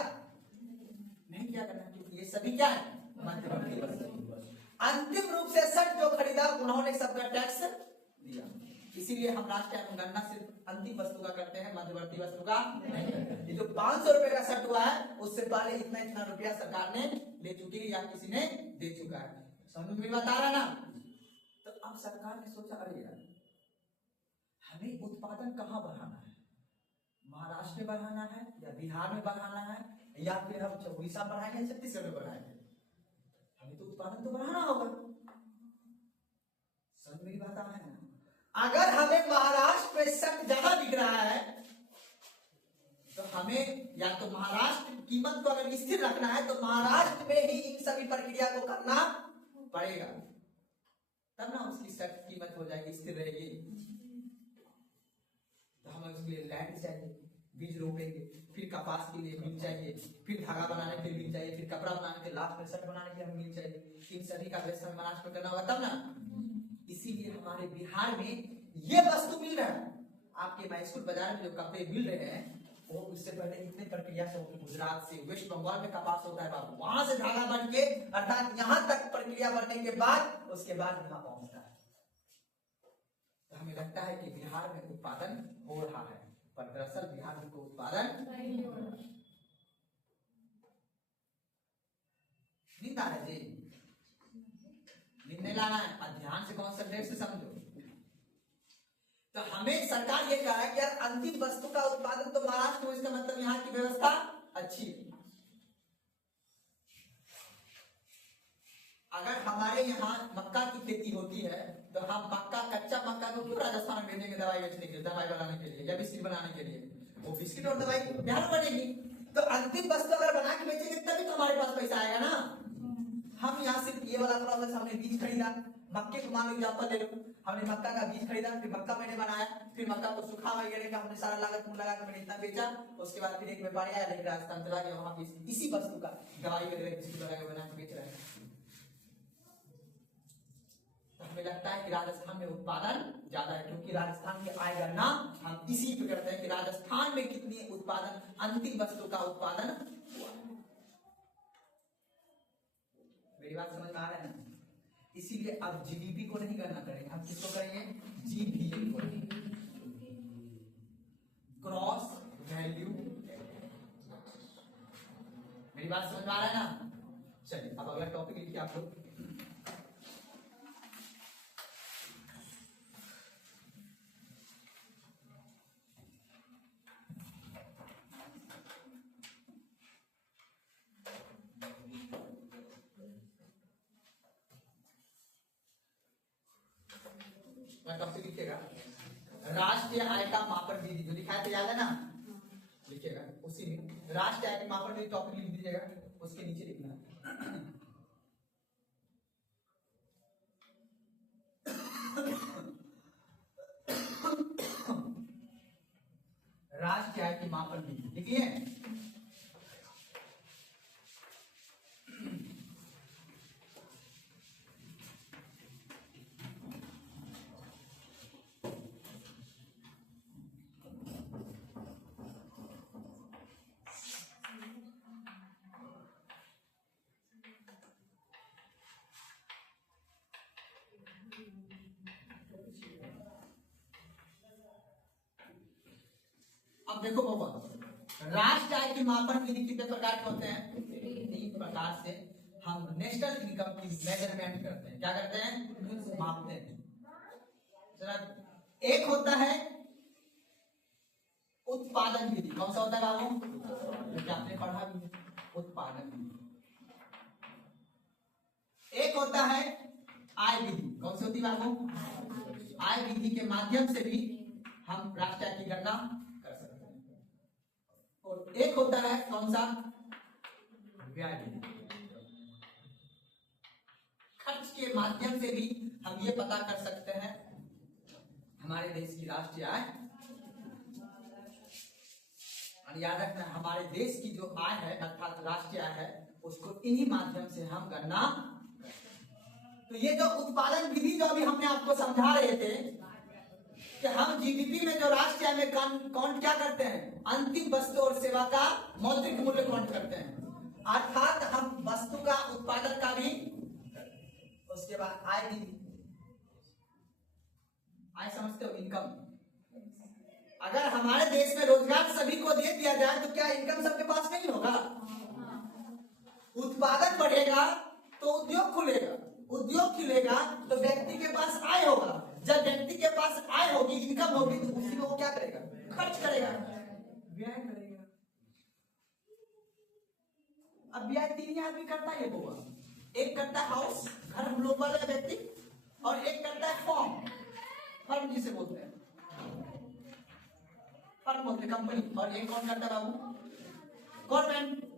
नहीं किया गणना, क्योंकि ये सभी क्या है? मध्यवर्ती वस्तु। अंतिम रूप से शर्ट जो खरीदा उन्होंने सबका टैक्स दिया, इसीलिए हम राष्ट्रीय गणना सिर्फ अंतिम वस्तु का करते हैं, मध्यवर्ती वस्तु का नहीं करते। ये जो 500 रुपए का शर्ट हुआ है, उससे पहले इतना रुपया सरकार ने ले चुकी है या किसी ने दे चुका है। समझ में बता रहा ना। तो अब सरकार ने सोचा अरे यार हमें उत्पादन कहाँ बढ़ाना है? महाराष्ट्र में बढ़ाना है या बिहार में बढ़ाना है या फिर हम उड़ीसा बढ़ाएंगे, छत्तीसगढ़ में बढ़ाएंगे? हमें तो उत्पादन तो बढ़ाना होगा। समझ मेरी बात आ रहा है ना। अगर हमें महाराष्ट्र में शर्ट ज्यादा बिक रहा है तो हमें या तो महाराष्ट्र कीमत को अगर स्थिर रखना है तो महाराष्ट्र में ही इन सभी प्रक्रिया को करना पड़ेगा, तब ना उसकी शर्ट कीमत हो जाएगी, स्थिर रहेगी। तो हमें उसके लिए लैंड चाहिए, बीज रोपेंगे, फिर कपास के लिए बीज चाहिए, फिर धागा बनाने के लिए बीज चाहिए, फिर कपड़ा बनाने के, लास्ट में शर्ट बनाने के लिए हमें बीज चाहिए। इन सभी का व्यवस्था महाराष्ट्र में करना होगा तब ना। इसीलिए हमारे बिहार में ये वस्तु मिल रहा है। आपके माइस्कूल बाजार में जो कपड़े मिल रहे हैं वो उससे पहले इतने प्रक्रिया से होकर गुजरात से, वेस्ट बंगाल में कपास होता है बाबू, वहां से धागा बन के अर्थात यहां तक प्रक्रिया बनने के बाद उसके बाद यहाँ पहुंचता है। तो हमें लगता है कि बिहार में उत्पादन हो रहा है, पर दरअसल बिहार में कोई उत्पादन नहीं हो रहा। नींद आ रहा है जी, नींद नहीं लाना है, ध्यान से कॉन्सेंट्रेट से समझो। तो हमें सरकार ये कह रहा है कि यार अंतिम वस्तु का उत्पादन तो महाराष्ट्र में, इसका मतलब यहाँ की व्यवस्था अच्छी है। अगर हमारे यहाँ मक्का की खेती होती है तो हम कच्चा मक्का को क्यों राजस्थान में भेजेंगे दवाई बेचने के लिए, दवाई बनाने के लिए या बिस्किट बनाने के लिए? वो बिस्किट और दवाई बिहार में बनेगी। तो अंतिम वस्तु अगर बना के बेचेंगे तभी तो हमारे पास पैसा आएगा ना। हम यहाँ सिर्फ ये वाला प्रोसेस, हमने बीज खरीदा, मक्के को मान लो एग्जाम्पल ले लो, हमने मक्का का बीज खरीदा, फिर मक्का मैंने बनाया, फिर मक्का को सुखा वगैरह का हमने सारा लागत मूल लगा के मैंने इतना बेचा, उसके बाद फिर एक व्यापारी आया लेकर राजस्थान चला गया, वहां पे इसी वस्तु का दवाई वगैरह बिस्किट लगा के बना के बेच रहे हैं। तो हमें लगता है कि राजस्थान में उत्पादन ज्यादा है, क्योंकि राजस्थान की आय गणना हम इसी पे करते हैं कि राजस्थान में कितनी उत्पादन, अंतिम वस्तु का उत्पादन हुआ। मेरी बात समझ में आ रहा है ना। इसीलिए अब जीडीपी को नहीं गणना करेंगे, हम किसको करेंगे? जीडीपी को, क्रॉस वैल्यू। मेरी बात समझ में आ रहा है ना। चलिए अब अगला टॉपिक लिखिए आप लोग। टॉपिक लिखिएगा राष्ट्रीय आय का मापन विधि, जो लिखा है तो याद है ना, लिखिएगा उसी में राष्ट्रीय आय के मापन विधि टॉपिक लिख दीजिएगा, उसके नीचे लिखना राष्ट्रीय आय की मापन विधि लिखिए। अब देखो बाबा, राष्ट्रीय आय की मापन विधि कितने प्रकार के होते हैं? 3 प्रकार से हम नेशनल इनकम की मेजरमेंट करते हैं। क्या करते हैं? मापते हैं। एक होता है उत्पादन विधि। कौन सा होता है बाबू? जो आपने पढ़ा भी है, उत्पादन विधि। एक होता है आय विधि। कौन सी होती है बाबू? आय विधि के माध्यम से भी हम राष्ट्रीय आय की गणना कर सकते हैं। और एक होता है कौन सा? व्यय विधि। खर्च के माध्यम से भी हम ये पता कर सकते हैं हमारे देश की राष्ट्रीय आय। और याद रखना, हमारे देश की जो आय है अर्थात राष्ट्रीय आय है, उसको इन्हीं माध्यम से हम गणना। तो ये जो उत्पादन विधि जो अभी हमने आपको समझा रहे थे कि हम जीडीपी में जो राष्ट्रीय आय में काउंट क्या करते हैं? अंतिम वस्तु और सेवा का मौद्रिक मूल्य काउंट करते हैं। अर्थात हम वस्तु का उत्पादन का भी, उसके बाद आय विधि। आय समझते हो? इनकम। अगर हमारे देश में रोजगार सभी को दे दिया जाए तो क्या इनकम सबके पास नहीं होगा? उत्पादन बढ़ेगा तो उद्योग खुलेगा, उद्योग खुलेगा तो व्यक्ति के पास आय होगा। जब व्यक्ति के पास आय होगी, इनकम होगी, तो उसी में वो क्या करेगा? खर्च करेगा, व्यय करेगा। अब व्यय 3 आदमी करता है वो। एक करता है हाउस, घर हम लोग वाले व्यक्ति, और एक करता है फॉर्म, फर्म जिसे बोलते हैं, फर्म बोलते हैं कंपनी। और एक कौन करता है बाबू? गवर्नमेंट।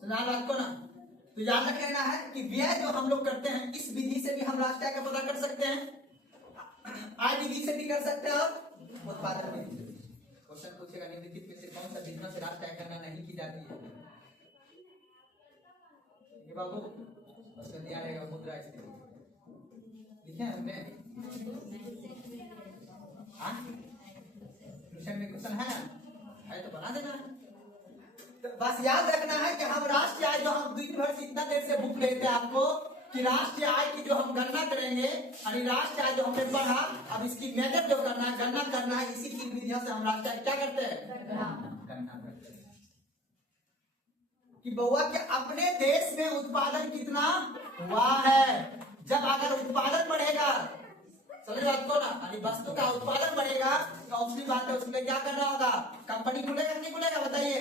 सुना बात को ना? तो याद रख लेना है कि व्यय जो हम लोग करते हैं, इस विधि से भी हम राष्ट्रीय आय का पता कर सकते हैं, आय विधि से भी कर सकते हैं, और उत्पादन विधि से। क्वेश्चन पूछेगा निम्नलिखित में से कौन सा बिजनेस से राष्ट्रीय आय गणना नहीं की जाती है? ये बाबू उसमें दिया रहेगा मुद्रा स्थिति, लिखे हैं हमने। ट्यूशन में क्वेश्चन है तो बना देना। तो बस याद रखना है कि हम राष्ट्रीय आय जो हम दिन भर से इतना देर से बुक लेते हैं आपको कि राष्ट्रीय आय की जो हम गणना करेंगे, और राष्ट्रीय आय जो हमने पढ़ा, अब इसकी मेजर जो करना है, गणना करना है, इसी 3 विधियों से हम राष्ट्रीय आय क्या करते हैं? गणना करते हैं। कि बउआ के अपने देश में उत्पादन कितना हुआ है। जब अगर उत्पादन बढ़ेगा, समझ बात को ना, यानी वस्तु का उत्पादन बढ़ेगा तो ऑब्वियसली बात है उसमें क्या करना होगा? कंपनी खुलेगा नहीं खुलेगा? बताइए।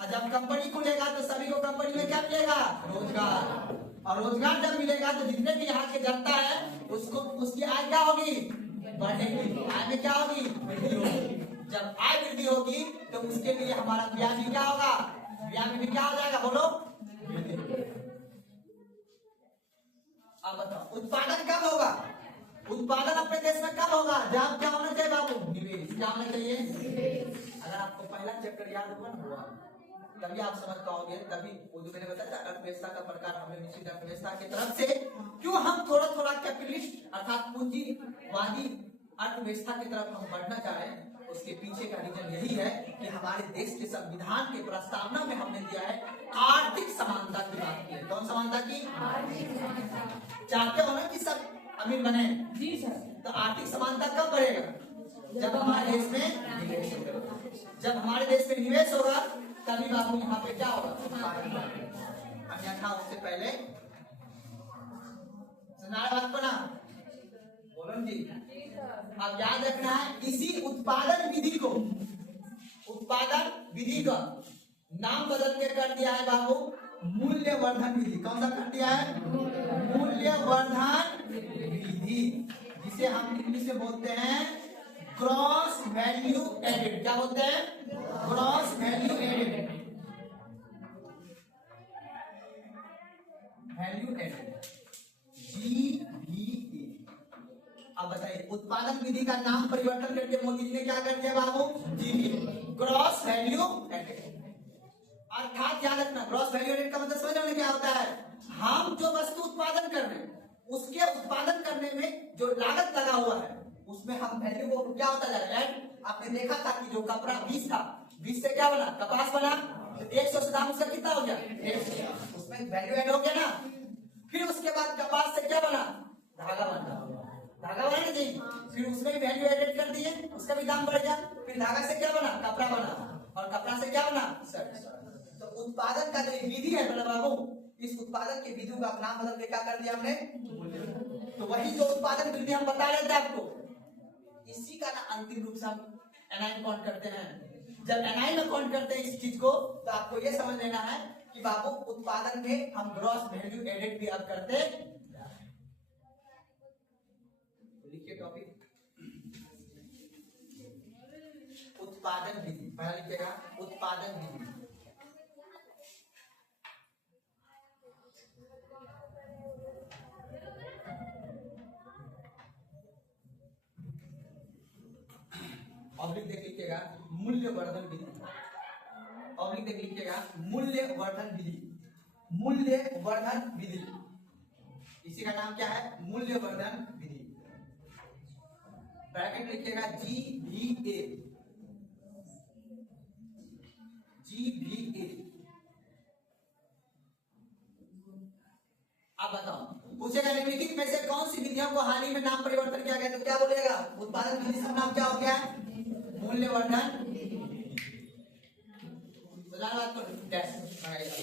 और जब कंपनी खुलेगा तो सभी को कंपनी में क्या मिलेगा? रोजगार। और रोजगार जब मिलेगा तो जितने भी यहाँ के जनता है उसको, उसकी आय क्या होगी? बढ़ेगी। आय में क्या होगी? वृद्धि होगी। जब आय वृद्धि होगी तो उसके लिए हमारा ब्याज भी क्या होगा? ब्याज में भी क्या हो जाएगा? बोलो। अब बताओ उत्पादन कब होगा? उत्पादन अपने देश में कब होगा? जब क्या होना चाहिए बाबू? निवेश। क्या होना चाहिए? अगर आपको पहला चैप्टर याद होगा ना हुआ, तभी आप समझ पाओगे। तभी वो जो मैंने बताया अर्थव्यवस्था का प्रकार, हमने निश्चित अर्थव्यवस्था की तरफ से क्यों हम थोड़ा थोड़ा कैपिटलिस्ट अर्थात पूंजीवादी अर्थव्यवस्था की तरफ हम बढ़ना चाह रहे हैं, उसके पीछे का रीजन यही है कि हमारे देश के संविधान के प्रस्तावना में हमने दिया है आर्थिक समानता की बात की है। कौन समानता की? चाहते हो ना कि सब अमीर बने? जी सर। तो आर्थिक समानता कब बढ़ेगा? जब हमारे देश में निवेश होगा। जब हमारे देश में निवेश होगा तभी बाबू यहाँ पे क्या होगा? अन्यथा उससे पहले सुना बात को ना? बोलो जी। अब याद रखना है इसी उत्पादन विधि को, उत्पादन विधि का नाम बदल के कर दिया है बाबू मूल्यवर्धन विधि। कौन सा कर दिया है? मूल्यवर्धन विधि, जिसे हम इंग्लिश में बोलते हैं ग्रॉस वैल्यू एडेड। क्या बोलते हैं? Gross value added. Value added, GVA। अब बताइए उत्पादन विधि का नाम परिवर्तन करके मोदी जी ने क्या कर दिया बाबू? GVA, gross value added. अर्थात याद रखना ग्रॉस वैल्यू एडेड का मतलब समझ रहे क्या होता है? हम जो वस्तु उत्पादन कर रहे हैं उसके उत्पादन करने में जो लागत लगा हुआ है उसमें हम वैल्यू को क्या होता जा रहा है? आपने देखा था कि जो कपड़ा 20 था, 20 से क्या बना? कपास बना। 100 से दाम उसका कितना हो गया? 100। उसमें वैल्यू ऐड हो गया ना। फिर उसके बाद कपास से क्या बना? धागा बना। धागा बना ना जी, फिर उसमें भी वैल्यू एडेड कर दिए, उसका भी दाम बढ़ गया। फिर धागा से क्या बना, कपड़ा बना, और कपड़ा से क्या बना, शर्ट। तो उत्पादन का जो विधि है मतलब बाबू, इस उत्पादन की विधि का नाम बदल के क्या कर दिया हमने, तो वही जो उत्पादन विधि हम बता रहे थे आपको, इसी का ना अंतिम रूप से हम एनाइन काउंट करते हैं। जब एनाइन में काउंट करते हैं इस चीज को, तो आपको ये समझ लेना है कि बाबू उत्पादन में हम ग्रॉस वैल्यू एडेड भी अब करते हैं। लिखिए टॉपिक उत्पादन विधि, पहला लिखिएगा उत्पादन विधि। ऑब्लिक देख लिखिएगा मूल्यवर्धन विधि, ऑब्लिक देख लिखिएगा मूल्यवर्धन विधि, मूल्यवर्धन विधि, इसी का नाम क्या है, मूल्यवर्धन विधि। ब्रैकेट लिखिएगा GVA, GVA। अब बताओ, पूछेगा निम्नलिखित में से कौन सी विधियों को हाल ही में नाम परिवर्तन किया गया, तो क्या बोलेगा, उत्पादन विधि का नाम क्या हो गया, मूल्यवर्धन। बात को डैश लगाइएगा।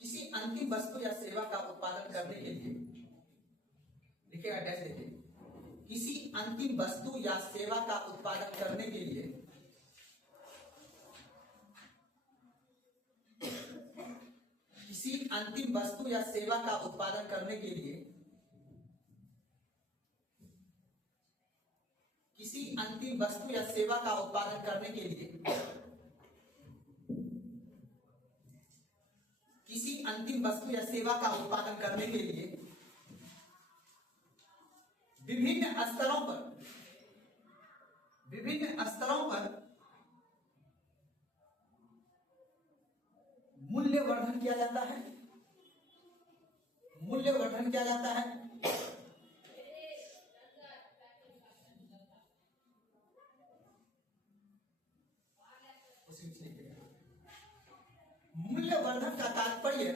किसी अंतिम वस्तु या सेवा का उत्पादन करने के लिए, लिखिएगा डैश देखिए, किसी अंतिम वस्तु या सेवा का उत्पादन करने के लिए किसी अंतिम वस्तु या सेवा का उत्पादन करने के लिए किसी अंतिम वस्तु या सेवा का उत्पादन करने के लिए किसी अंतिम वस्तु या सेवा का उत्पादन करने के लिए विभिन्न स्तरों पर मूल्यवर्धन किया जाता है, मूल्यवर्धन किया जाता है। मूल्यवर्धन का तात्पर्य,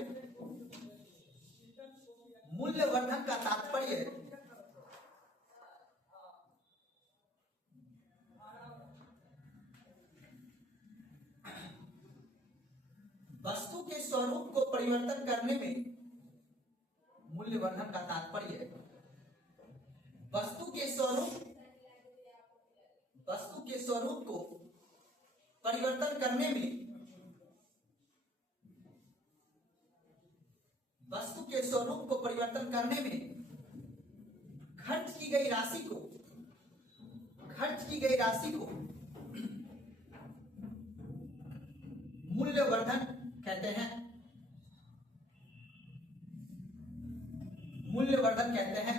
मूल्यवर्धन का तात्पर्य वस्तु के स्वरूप को परिवर्तन करने में, मूल्यवर्धन का तात्पर्य वस्तु के स्वरूप को परिवर्तन करने में, वस्तु के स्वरूप को परिवर्तन करने में खर्च की गई राशि को मूल्यवर्धन कहते हैं, मूल्यवर्धन कहते हैं।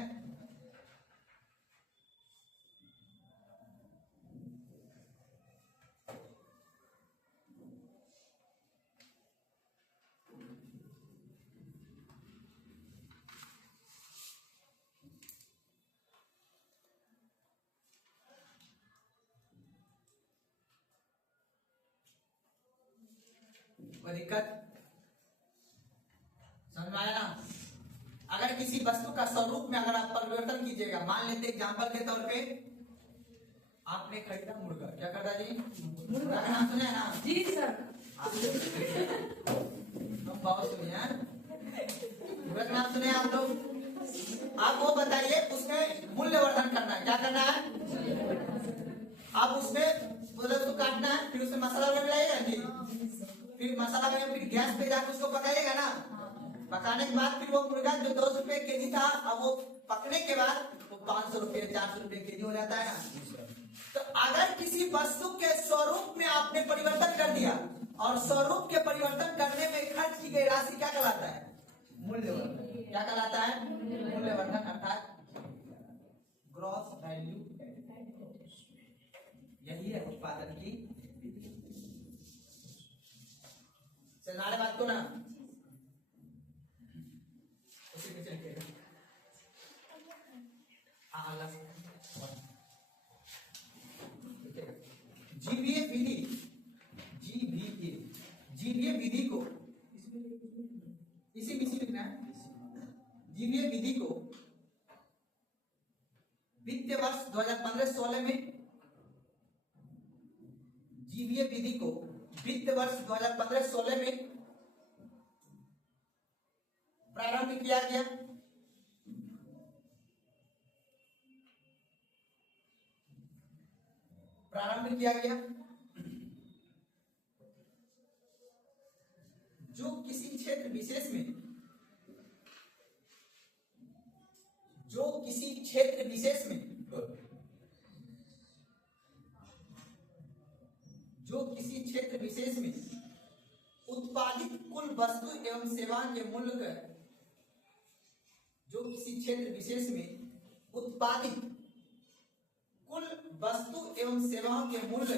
कोई दिक्कत समझ में आया ना। अगर किसी वस्तु का स्वरूप में अगर आप परिवर्तन कीजिएगा, मान लेते एग्जांपल के तौर पे आपने खरीदा मुर्गा, क्या करता जी, मुर्गा का नाम सुना है ना जी सर, हम बहुत सुने हैं मुर्गा का नाम सुने हैं आप लोग। आप वो बताइए उसमें मूल्यवर्धन करना है, क्या करना है, आप उसमें तो काटना है, फिर उसमें मसाला मिलाइएगा जी, फिर मसाला में फिर गैस पे जाकर उसको पकाइएगा ना, पकाने के बाद फिर वो मुर्गा जो 200 रुपए केजी था, अब वो पकने के बाद वो 500 रुपए 400 रुपए केजी हो जाता है ना। तो अगर किसी वस्तु के स्वरूप में आपने परिवर्तन कर दिया, और स्वरूप के परिवर्तन करने में खर्च की गई राशि क्या कहलाता है, मूल्यवर्धन। क्या कहलाता है, मूल्यवर्धन, अर्थात ग्रॉस वैल्यू। यही है उत्पादन की विधि। समझा बात को ना, उसी में चलते हैं। जीवीए विधि, जीवीए जीवीए विधि को वित्तीय वर्ष 2015-16 में जीवीए विधि को वित्तीय वर्ष 2015-16 में प्रारंभ किया गया। जो किसी क्षेत्र विशेष में उत्पादित कुल वस्तु एवं सेवा के मूल्य का उत्पादित कुल वस्तु एवं सेवाओं के मूल्य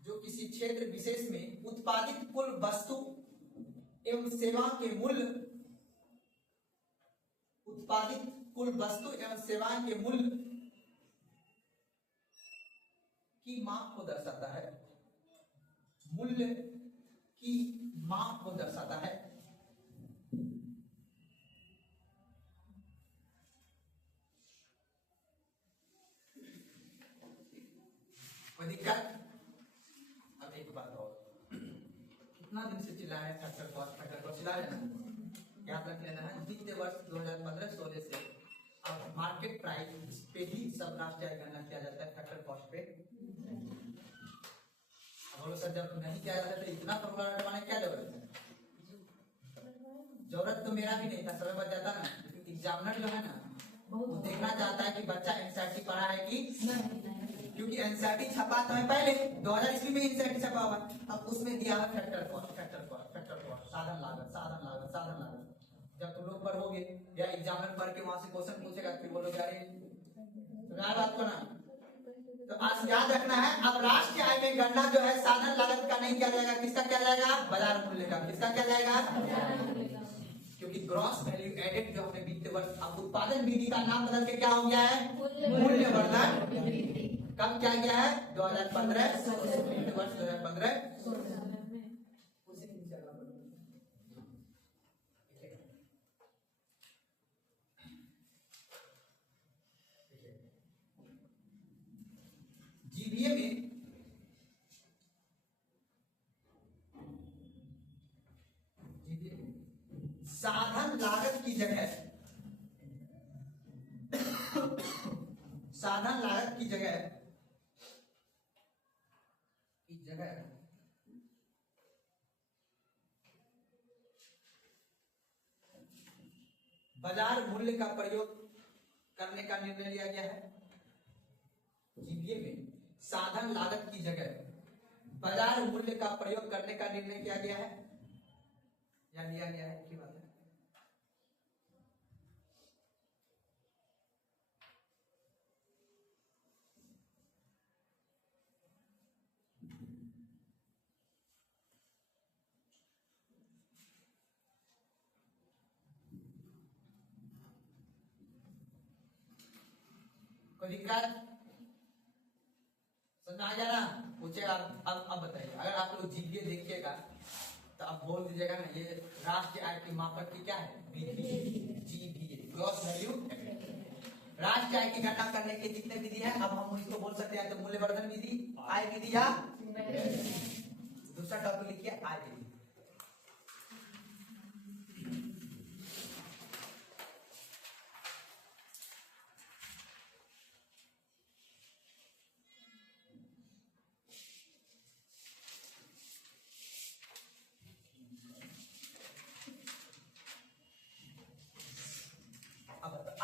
जो किसी क्षेत्र विशेष में उत्पादित कुल वस्तु एवं सेवाओं के मूल्य की माप को दर्शाता है। मूल्य की माप को दर्शाता है। कोई दिक्कत? अब एक बात और, कितना दिन से चिल्ला रहे फैक्टर कॉस्ट चिल्ला रहे ना, याद रख लेना है। वित्तीय वर्ष 2015-16 से अब मार्केट प्राइस पे ही सब राष्ट्रीय आय गणना किया जाता है, फैक्टर कॉस्ट पे। अब सर जब नहीं किया जाता तो इतना फॉर्मूला रटवाने क्या जरूरत है? जरूरत तो मेरा भी नहीं था, समय बच जाता ना। एग्जामिनर जो है ना वो देखना चाहता है कि बच्चा एनसीईआरटी पढ़ा है कि नहीं, क्योंकि एनसीईआरटी छपा था पहले 2000 ईस्वी में एनसीईआरटी छपा हुआ, अब उसमें दिया है फैक्टर कॉस्ट, साधन लागत। जब तुम लोग पढ़ोगे या एग्जामिनर पढ़ के वहां से क्वेश्चन पूछेगा फिर बोलोगे अरे बात को ना। तो आज याद रखना है, अब राष्ट्रीय आय में गणना जो है साधन लागत का नहीं किया जाएगा, किसका किया जाएगा? बाजार मूल्य का। किसका किया जाएगा? क्योंकि ग्रॉस वैल्यू एडेड जो हमने वित्तीय वर्ष, अब उत्पादन विधि का नाम बदल के क्या हो गया है? मूल्यवर्धन। कब क्या गया है? 2015 वित्तीय वर्ष 2015। जीवीए में साधन लागत की जगह बाजार मूल्य का प्रयोग करने का निर्णय लिया गया है। जीवीए में साधन लागत की जगह बाजार मूल्य का प्रयोग करने का निर्णय किया गया है या लिया गया है, की बात है। कोई दिक्कत? समझ आ जा रहा? पूछेगा अब बताइए, अगर आप लोग जीवीए देखिएगा तो आप बोल दीजिएगा ना, ये राष्ट्रीय आय की मापक की क्या है? GVA, gross value. राष्ट्रीय आय की गणना करने के जितने विधि है, अब हम इसको बोल सकते हैं तो मूल्यवर्धन विधि, आय विधि, या दूसरा टॉपिक लिखिए आय विधि।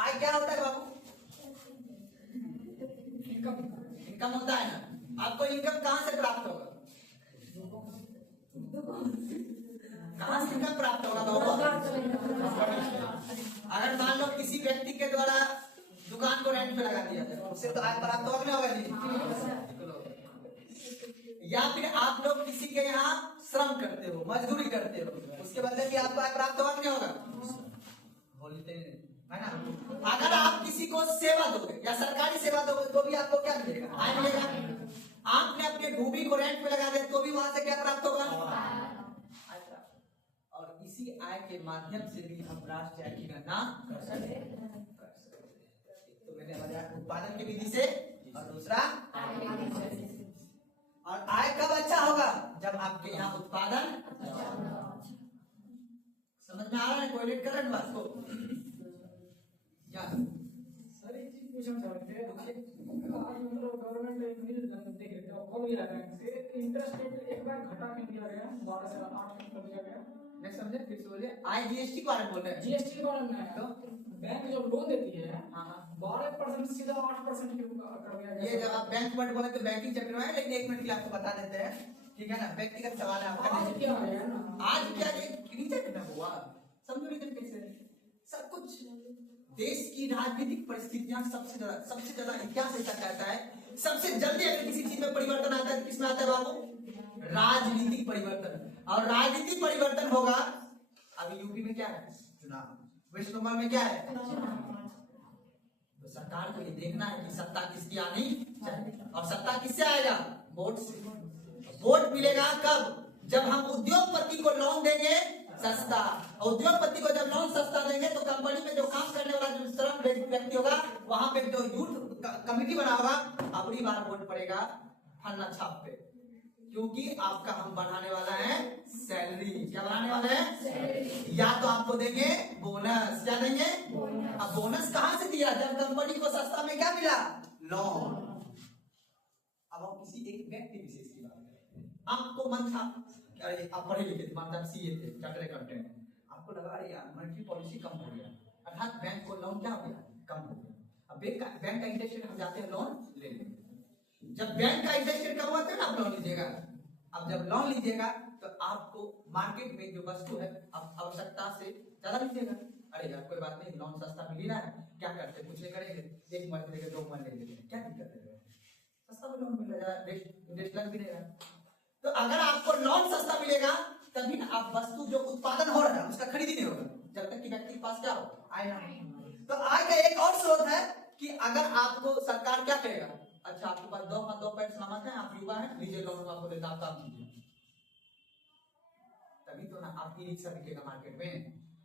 आय क्या होता है बाबू? इनकम होता है ना। आपको इनकम कहां से प्राप्त होगा? कहां से इनकम प्राप्त होगा बाबू? अगर मान लो किसी व्यक्ति के द्वारा दुकान को रेंट पे लगा दिया जाए, उससे तो आय प्राप्त होगा नहीं होगा जी? या फिर आप लोग किसी के यहाँ श्रम करते हो, मजदूरी करते हो, उसके बदले भी आपको आय प्राप्त होगा नहीं होगा? बोलते है ना। अगर आप किसी को सेवा दोगे या सरकारी सेवा दोगे तो भी आपको क्या मिलेगा? आय मिलेगा। आपने अपने भूमि को रेंट पे लगा दिया तो भी वहां से क्या प्राप्त होगा? और इसी इसी आय के माध्यम से भी हम राष्ट्रीय आय की गणना कर सकते हैं। तो मैंने बताया उत्पादन की विधि से, और दूसरा और आय कब अच्छा होगा, जब आपके यहाँ उत्पादन। समझ में आ रहा है, कोरिलेट कर रहे हैं बात को क्या? सर एक चीज पूछना चाह रहे थे, आज मतलब गवर्नमेंट एक न्यूज़ देख रहे थे, कॉल भी लगा रहे थे, इंटरेस्ट रेट एक बार घटा के दिया गया, 12 से 8% कर दिया गया। नहीं समझे, फिर से बोलिए। आई जीएसटी के बारे में बोल रहे हैं। जीएसटी के बारे में है, तो बैंक जो लोन देती है, हाँ हाँ, 12% सीधा 8% क्यों कर दिया गया? ये जब आप बैंक वर्ड बोले तो बैंकिंग चक्र में है, लेकिन एक मिनट के लिए आपको बता देते हैं, ठीक है ना। व्यक्तिगत सवाल है आपका। आज क्या है ना, आज क्या रीजन ना हुआ, समझो रीजन कैसे है? सब कुछ देश की राजनीतिक परिस्थितियां सबसे ज्यादा इतिहास ऐसा कहता है, सबसे जल्दी अगर किसी चीज में परिवर्तन आता है, किसमें आता है बाबू? राजनीतिक परिवर्तन। और राजनीतिक परिवर्तन होगा, अभी यूपी में क्या है? चुनाव। वेस्ट बंगाल में क्या है? तो सरकार को ये देखना है कि सत्ता किसकी आनी चाहिए, और सत्ता किससे आएगा? वोट से। वोट मिलेगा कब? जब हम उद्योगपति को लोन देंगे सस्ता, उद्योगपति को जब लोन सस्ता देंगे तो कंपनी में जो काम करने वाला जो श्रम व्यक्ति होगा, वहां पे जो यूथ कमेटी बना होगा, अपनी बार वोट पड़ेगा फलना छाप पे, क्योंकि आपका हम बढ़ाने वाला है सैलरी। क्या बढ़ाने वाला है? सैलरी। या तो आपको देंगे बोनस। क्या देंगे? बोनस। अब बोनस कहां से दिया? जब कंपनी को सस्ता में क्या मिला? लोन। अब हम किसी एक व्यक्ति विशेष की बात करें, आपको मन था, अरे आप पढ़े लिखे थे, मान सीए थे, चार्टर्ड अकाउंटेंट, आपको लगा अरे यार मॉनेटरी पॉलिसी कम हो गया, अर्थात बैंक को लोन क्या हो गया? कम हो गया। अब बैंक का इंटरेस्ट रेट हम जाते हैं लोन ले लेंगे, जब बैंक का इंटरेस्ट रेट कम हुआ तो आप लोन लीजिएगा। अब जब लोन लीजिएगा तो आपको मार्केट में जो वस्तु है अब आवश्यकता से ज्यादा लीजिएगा। अरे यार कोई बात नहीं, लोन सस्ता मिल रहा है, क्या करते कुछ नहीं करेंगे, 1 मंथ लेंगे 2 मंथ ले लेंगे, क्या दिक्कत है? सस्ता में लोन मिल रहा है, इंटरेस्ट लग भी नहीं रहा। तो अगर आपको लोन सस्ता मिलेगा तभी ना आप वस्तु जो उत्पादन हो रहा है उसका खरीद ही नहीं होगा, जब तक कि व्यक्ति के पास क्या हो? आय ना। तो आय का एक और स्रोत है कि अगर आपको सरकार क्या कहेगा, अच्छा आपके पास 2 हाथ 2 पैर सलामत है, आप युवा है, लीजिए लोन आपको देता, आप काम कीजिए, तभी तो ना आप ई रिक्शा बिकेगा मार्केट में।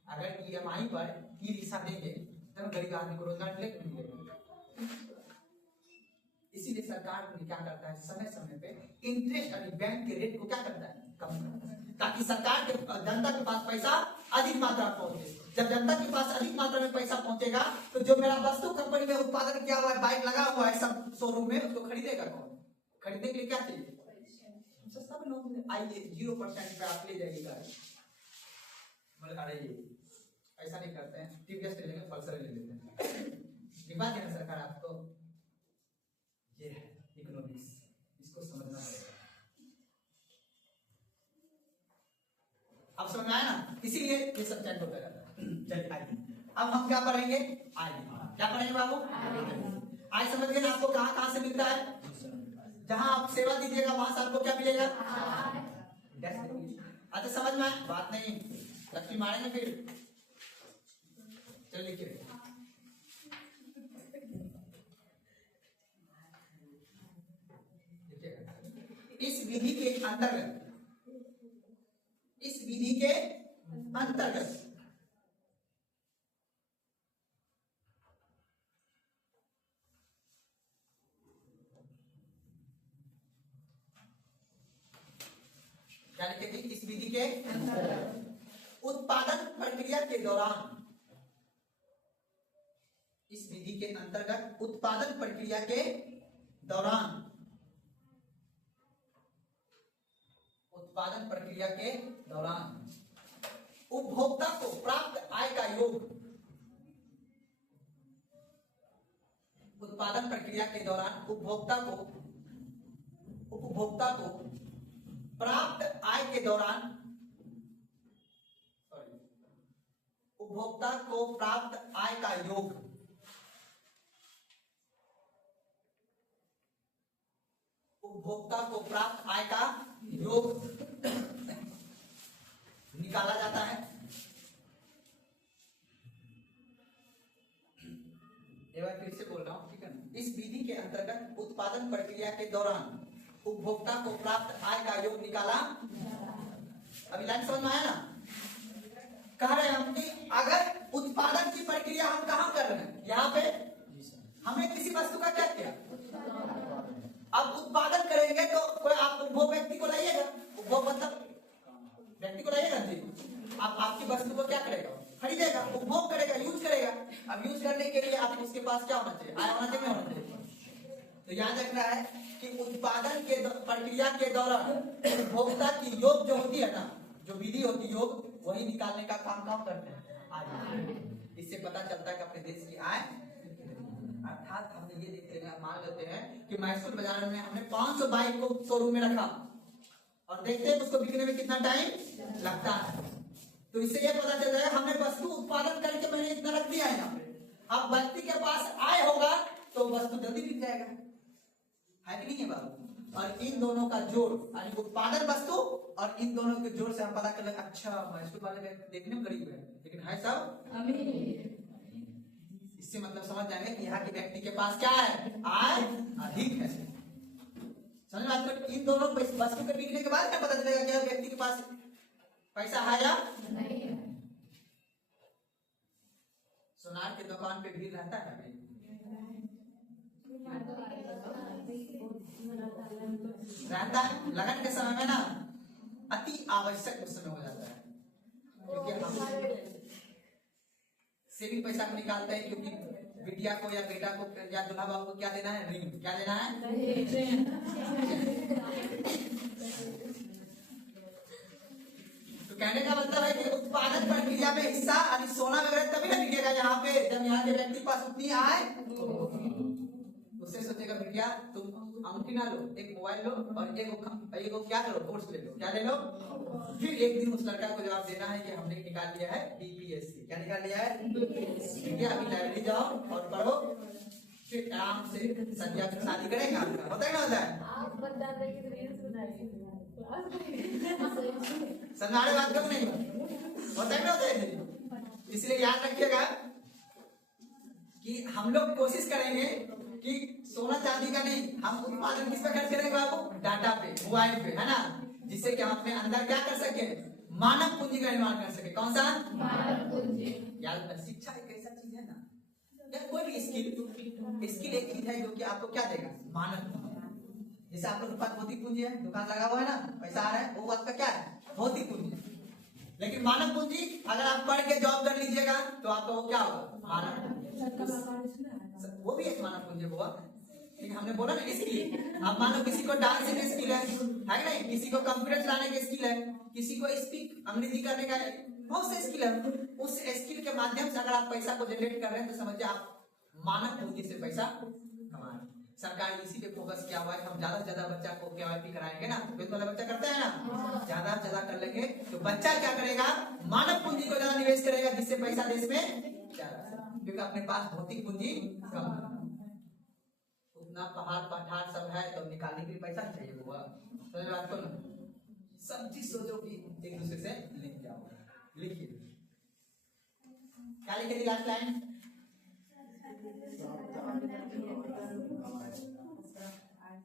अगर ईएमआई पर ई रिक्शा देंगे तब गरीब आदमी को रोजगार मिलेगा। इसीलिए सरकार क्या करता है, समय समय पे इंटरेस्ट यानी बैंक के रेट को क्या करता है? कम करता है, ताकि सरकार के जनता के पास पैसा अधिक मात्रा में पहुंचे। जब जनता के पास अधिक मात्रा में पैसा पहुंचेगा तो जो मेरा वस्तु कंपनी में उत्पादन किया हुआ है, बाइक लगा हुआ है सब शोरूम में, उसको खरीदेगा कौन? खरीदने के लिए क्या चाहिए? सस्ता में लोन। आइए 0% पे आप ले जाइएगा, मतलब अरे ऐसा नहीं करते हैं, टीवीएस ले लेंगे, पल्सर ले लेते हैं, दिखा देना सरकार आपको। ये है इकोनॉमिक्स, इसको समझना पड़ेगा। अब समझ में आया ना, इसीलिए ये सब चैट होता रहता है। चलिए आइए अब हम क्या पढ़ेंगे? आय। क्या पढ़ेंगे बाबू? आय। समझ गए ना आपको कहां से मिलता है? जहां आप सेवा दीजिएगा वहां से आपको क्या मिलेगा? अच्छा समझ में आया? बात नहीं, लक्ष्मी मारेंगे फिर। चलिए लिखिए, इस विधि के अंतर्गत क्या लिखेंगे? इस विधि के उत्पादन प्रक्रिया के दौरान, इस विधि के अंतर्गत उत्पादन प्रक्रिया के दौरान, उत्पादन प्रक्रिया के दौरान उपभोक्ता को प्राप्त आय का योग, उत्पादन प्रक्रिया के दौरान उपभोक्ता को प्राप्त आय के दौरान, उपभोक्ता को प्राप्त आय का योग, उपभोक्ता को प्राप्त आय का योग निकाला जाता है। एक बार फिर से बोल रहा हूं, ठीक है ना? इस विधि के अंतर्गत उत्पादन प्रक्रिया के दौरान उपभोक्ता को प्राप्त आय का योग निकाला। अभी लाइन समझ में आया ना? कह रहे हैं हम कि अगर उत्पादन की प्रक्रिया हम कहाँ कर रहे हैं, यहाँ पे हमने किसी वस्तु का क्या किया, अब उत्पादन करेंगे तो कोई आप उपभोग व्यक्ति को लाइएगा, उपभोग मतलब व्यक्ति को लाइएगा जी, आप आपकी वस्तु को क्या करेगा, खरीदेगा, उपभोग करेगा, यूज करेगा। अब यूज करने के लिए आप उसके पास क्या होना चाहिए, आय होना चाहिए, होना चाहिए। तो याद रखना है कि उत्पादन के प्रक्रिया के दौरान उपभोक्ता की योग जो होती है ना, जो विधि होती है योग, वही निकालने का काम करते हैं आय। इससे पता चलता है कि अपने देश की आय, अर्थात हमने ये देखते हैं, मान लेते हैं कि मैसूर बाजार में हमने 500 बाइक को शोरूम में रखा और देखते हैं उसको बिकने में कितना टाइम लगता है। तो इससे ये पता चल जाएगा हमने वस्तु उत्पादन करके मैंने इतना रख दिया है यहाँ पे, अब व्यक्ति के पास आय होगा तो वस्तु जल्दी बिक जाएगा, है कि नहीं है बाबू। और इन दोनों का जोड़ यानी उत्पादन वस्तु और इन दोनों के जोड़ से हम पता कर ले, अच्छा मैसूर वाले देखने में गरीब है लेकिन है सब अमीर। इससे मतलब समझ जाएंगे कि यहाँ के व्यक्ति के पास क्या है, आय अधिक है। समझ बात को, इन दोनों वस्तु के बिकने के बाद क्या पता चलेगा कि व्यक्ति के पास पैसा है या नहीं है। सोनार की दुकान पे भीड़ रहता है नहीं, रहता है। लगन के समय में ना अति आवश्यक उस समय हो जाता है, क्योंकि हम सेविंग पैसा को निकालते हैं, क्योंकि बिटिया को या बेटा को या दूल्हा बाबू को क्या देना है, रिंग, क्या देना है, तो कहने का मतलब है कि उत्पादन प्रक्रिया में हिस्सा यानी सोना वगैरह तभी ना बिकेगा यहाँ पे जब यहाँ के व्यक्ति के पास उतनी आय। उससे सोचेगा बिटिया तुम अंगूठी ना लो, एक मोबाइल लो और एगो क्या करो, कोर्स ले लो, क्या ले लो। फिर एक दिन उस लड़का को जवाब देना है कि हमने निकाल लिया है बीपीएससी, क्या निकाल लिया है बीपीएससी। अभी लाइब्रेरी जाओ और पढ़ो, फिर आराम से संध्या की शादी करेंगे, आपका होता है ना, होता है। सन्नाड़े बात कब नहीं होता है ना, होता है। इसलिए याद रखिएगा कि हम लोग कोशिश करेंगे कि सोना चांदी का नहीं, हम उत्पादन किस पे खर्च करेंगे बाबू, डाटा पे, मोबाइल पे, है ना, जिससे कि हम अपने अंदर क्या कर सके, मानव पूंजी का निर्माण कर सके। कौन सा मानव पूंजी। याद, शिक्षा एक ऐसा चीज है ना, या कोई भी स्किल एक चीज है जो कि आपको क्या देगा, मानव पूंजी। जैसे आप लोग के पास भौतिक पूंजी है, दुकान लगा हुआ है ना, पैसा आ रहा है, वो आपका क्या है, भौतिक पूंजी। लेकिन मानव पूंजी अगर आप पढ़ के जॉब कर लीजिएगा तो आपका वो क्या होगा, मानव पूंजी, वो भी एक मानव पूंजी होगा। लेकिन हमने बोला ना स्किल, आप मानो किसी को डांसिंग की स्किल है कि नहीं, किसी को कंप्यूटर चलाने की स्किल है, किसी को स्पीक अंग्रेजी करने का, बहुत से स्किल है। उस स्किल के माध्यम से अगर आप पैसा को जनरेट कर रहे हैं तो समझिए आप मानव पूंजी से पैसा कमा रहे हैं। सरकार इसी पे फोकस किया हुआ है, हम ज्यादा से ज्यादा बच्चा को केवाईसी कराएंगे ना, तो वाला बच्चा करता है ना, ज्यादा से ज्यादा कर लेंगे तो बच्चा क्या करेगा, मानव पूंजी को ज्यादा निवेश करेगा, जिससे पैसा देश में ज्यादा, क्योंकि अपने पास भौतिक पूंजी कम है। उतना पहाड़ पठार सब है तो निकालने के लिए पैसा चाहिए होगा। समझ बात को, सब चीज सोचो कि एक दूसरे से लिंक क्या होगा। लिखिए, क्या लिखे थी लास्ट लाइन,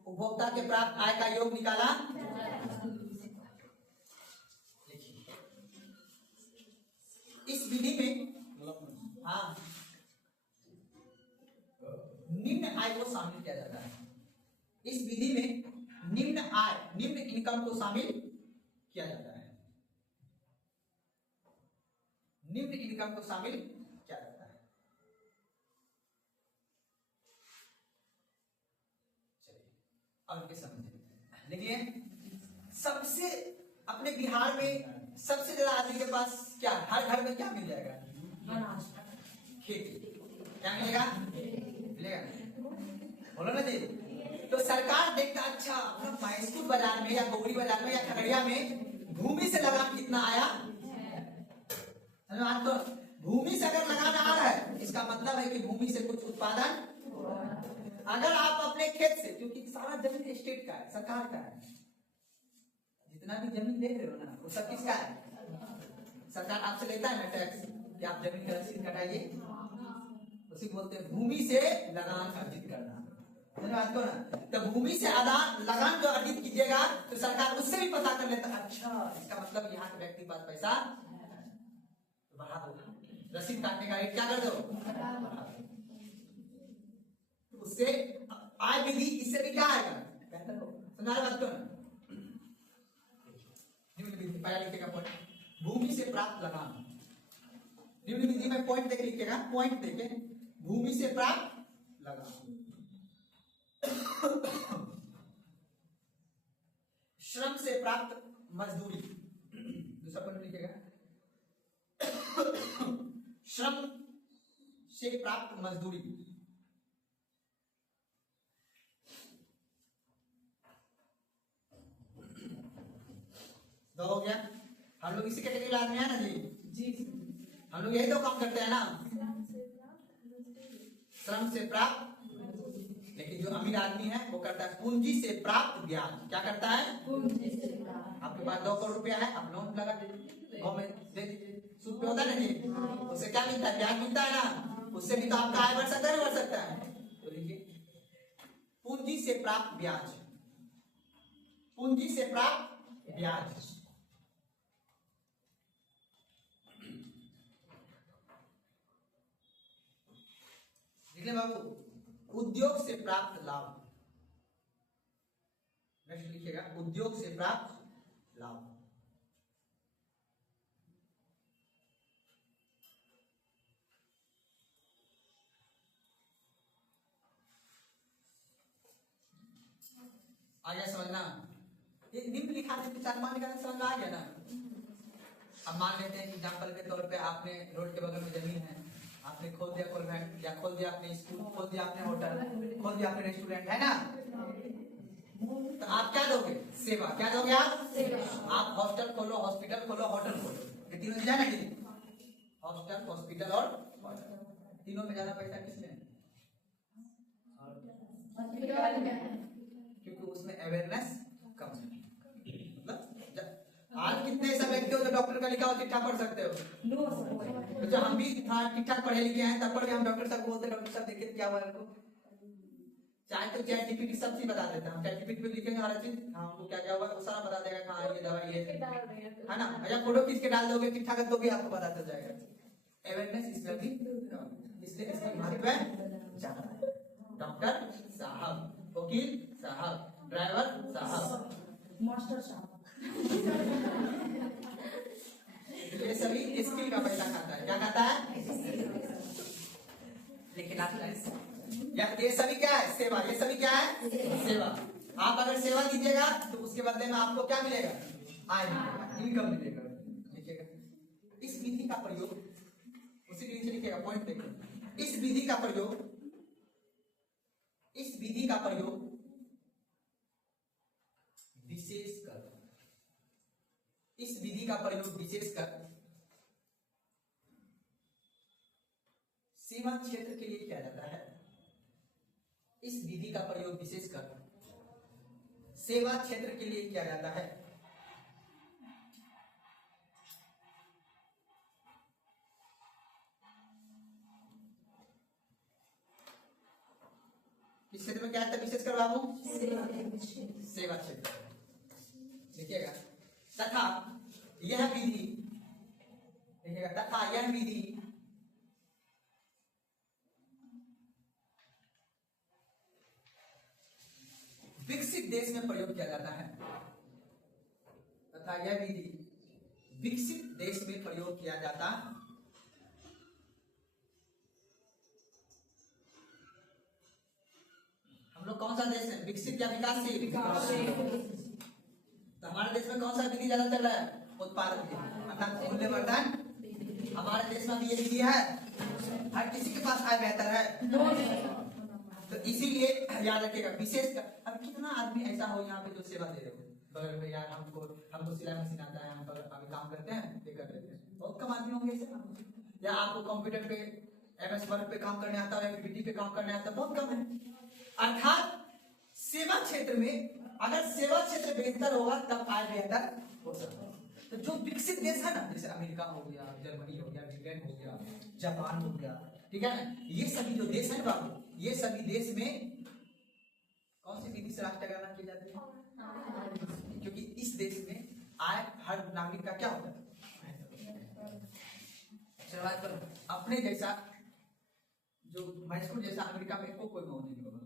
उपभोक्ता के प्राप्त आय का योग निकाला। इस विधि में हाँ निम्न आय को शामिल किया जाता है। इस विधि में निम्न आय, निम्न इनकम को शामिल किया जाता है, निम्न इनकम को शामिल किया जाता है। चलिए और के समझिए। देखिए, सबसे अपने बिहार में सबसे ज्यादा आदमी के पास क्या, हर घर में क्या मिल जाएगा, खेती। क्या मिलेगा, मिलेगा, बोलो ना जी। तो सरकार देखता अच्छा मैसूर बाजार में या गोगरी बाजार में या खगड़िया में भूमि से लगान कितना आया, तो भूमि से अगर लगान आ रहा है इसका मतलब है कि भूमि से कुछ उत्पादन। अगर आप अपने खेत से, क्योंकि सारा जमीन स्टेट का है, सरकार का है, जितना भी जमीन देख रहे हो ना वो सब किसका है, सरकार आपसे लेता है ना टैक्स कि आप जमीन का रसीद कटाइए, उसी बोलते हैं भूमि से लगान अर्जित करना। बात को ना, तो भूमि से आदान लगान जो अर्जित कीजिएगा तो सरकार उससे भी पता कर लेता, अच्छा इसका मतलब यहाँ के व्यक्ति के पास पैसा। बढ़ा दो, रसीद काटने का रेट क्या कर दो, बढ़ा दो। उससे आय विधि इससे भी क्या आएगा, बेहतर हो। समझा रहे बात को ना। निम्न विधि पहला लिखेगा पॉइंट, भूमि से प्राप्त लगान। निम्न विधि में पॉइंट देके लिखेगा, पॉइंट देके भूमि से प्राप्त लगान। श्रम से प्राप्त मजदूरी, दूसरा पॉइंट लिखेगा श्रम से प्राप्त मजदूरी। दो हो गया। हम लोग इसी कैटेगरी आदमी है ना जी, हम लोग यही तो काम करते हैं ना, श्रम से प्राप्त। लेकिन जो अमीर आदमी है वो करता है पूंजी से प्राप्त ब्याज। क्या करता है, आपके पास 2 करोड़ रुपया है, आप लोन लगा दीजिए, गाँव में दे दीजिए, सूद पे होता है ना जी, उससे क्या मिलता है, ब्याज मिलता है ना, उससे भी तो आपका आय बढ़ सकता है, बढ़ सकता है। तो लिखिए पूंजी से प्राप्त ब्याज, पूंजी से प्राप्त ब्याज। लिखिए बाबू, उद्योग से प्राप्त लाभ। नेक्स्ट लिखिएगा उद्योग से प्राप्त लाभ। आ गया समझना, ये निम्न लिखाने के चार मान निकालने समझ में आ गया ना। अब मान लेते हैं एग्जाम्पल के तौर पे आपने रोड के बगल में जमीन है, आपने खोल दिया कॉन्वेंट, या खोल दिया अपने स्कूल, खोल दिया अपने होटल, खोल दिया अपने रेस्टोरेंट, है ना। तो आप क्या दोगे, सेवा। क्या दोगे आप, सेवा। आप हॉस्टल खोलो, हॉस्पिटल खोलो, होटल खोलो, ये तीनों में जाना है, हॉस्टल, हॉस्पिटल और होटल। तीनों में ज्यादा पैसा किसमें, क्योंकि उसमें अवेयरनेस कम है। आज कितने ऐसा व्यक्ति हो जो डॉक्टर का लिखा हो चिट्ठा पढ़ सकते हो, तो जब हम भी ठीक ठाक पढ़े लिखे हैं तब पर भी हम डॉक्टर साहब को बोलते हैं, डॉक्टर साहब देखिए क्या हुआ है, चाहे तो चैट जीपीटी सब चीज बता देता है, चैट जीपीटी पे लिखेंगे हर चीज, हाँ हमको क्या क्या हुआ वो सारा बता देगा, हाँ ये दवाई ये है ना, या फोटो खींच के डाल दोगे चिट्ठा कर, तो भी आपको पता चल जाएगा। अवेयरनेस इसमें भी, इसलिए इसका महत्व ज्यादा है। डॉक्टर साहब, वकील साहब, ड्राइवर साहब, मास्टर साहब, ये सभी स्किल का पैसा खाता है। क्या खाता है, लेकिन ये सभी क्या है, सेवा। ये सभी क्या है, सेवा। आप अगर सेवा दीजिएगा तो उसके बदले में आपको क्या मिलेगा, आय मिलेगा, इनकम मिलेगा। देखिएगा इस विधि का प्रयोग, उसी के नीचे लिखिएगा पॉइंट देखिए, इस विधि का प्रयोग, इस विधि का प्रयोग विशेषकर, इस विधि का प्रयोग विशेषकर सीमा क्षेत्र के लिए किया जाता है। इस विधि का प्रयोग विशेषकर सेवा क्षेत्र के लिए किया जाता है। इस क्षेत्र में क्या है विशेषकर बाबू, सेवा क्षेत्र। देखिएगा तथा यह विधि, देखिएगा तथा यह विधि विकसित देश में प्रयोग किया जाता है। तथा यह विधि विकसित देश में प्रयोग किया जाता है। हम लोग कौन सा देश है, विकसित या विकासशील, तो हमारे देश में कौन सा विधि ज्यादा चल रहा है, उत्पादन विधि अर्थात मूल्यवर्धन। हमारे देश में भी ये विधि है, हर किसी के पास आय बेहतर है, तो इसीलिए याद रखिएगा विशेष। अब कितना आदमी ऐसा हो यहाँ पे जो सेवा दे रहे हो, बगल में यार हमको सिलाई मशीन आता है, हम अभी काम करते हैं, ये कर लेते हैं, बहुत कम आदमी होंगे ऐसे, या आपको कंप्यूटर पे MS वर्ड पे काम करने आता है, PPT पे काम करने आता है, बहुत कम है। अर्थात सेवा क्षेत्र में अगर सेवा क्षेत्र बेहतर होगा तब आय बेहतर हो सकता है। तो जो विकसित देश है ना, जैसे अमेरिका हो गया, जर्मनी हो गया, इंग्लैंड हो गया, जापान हो गया, ठीक है ना, ये सभी जो देश है बाबू, ये सभी देश में कौन सी विधि से राष्ट्र गणना की जाती है, क्योंकि इस देश में आय हर नागरिक का क्या होता है, चलो बात करो अपने जैसा जो मैसूर जैसा अमेरिका में कोई गाँव नहीं होगा,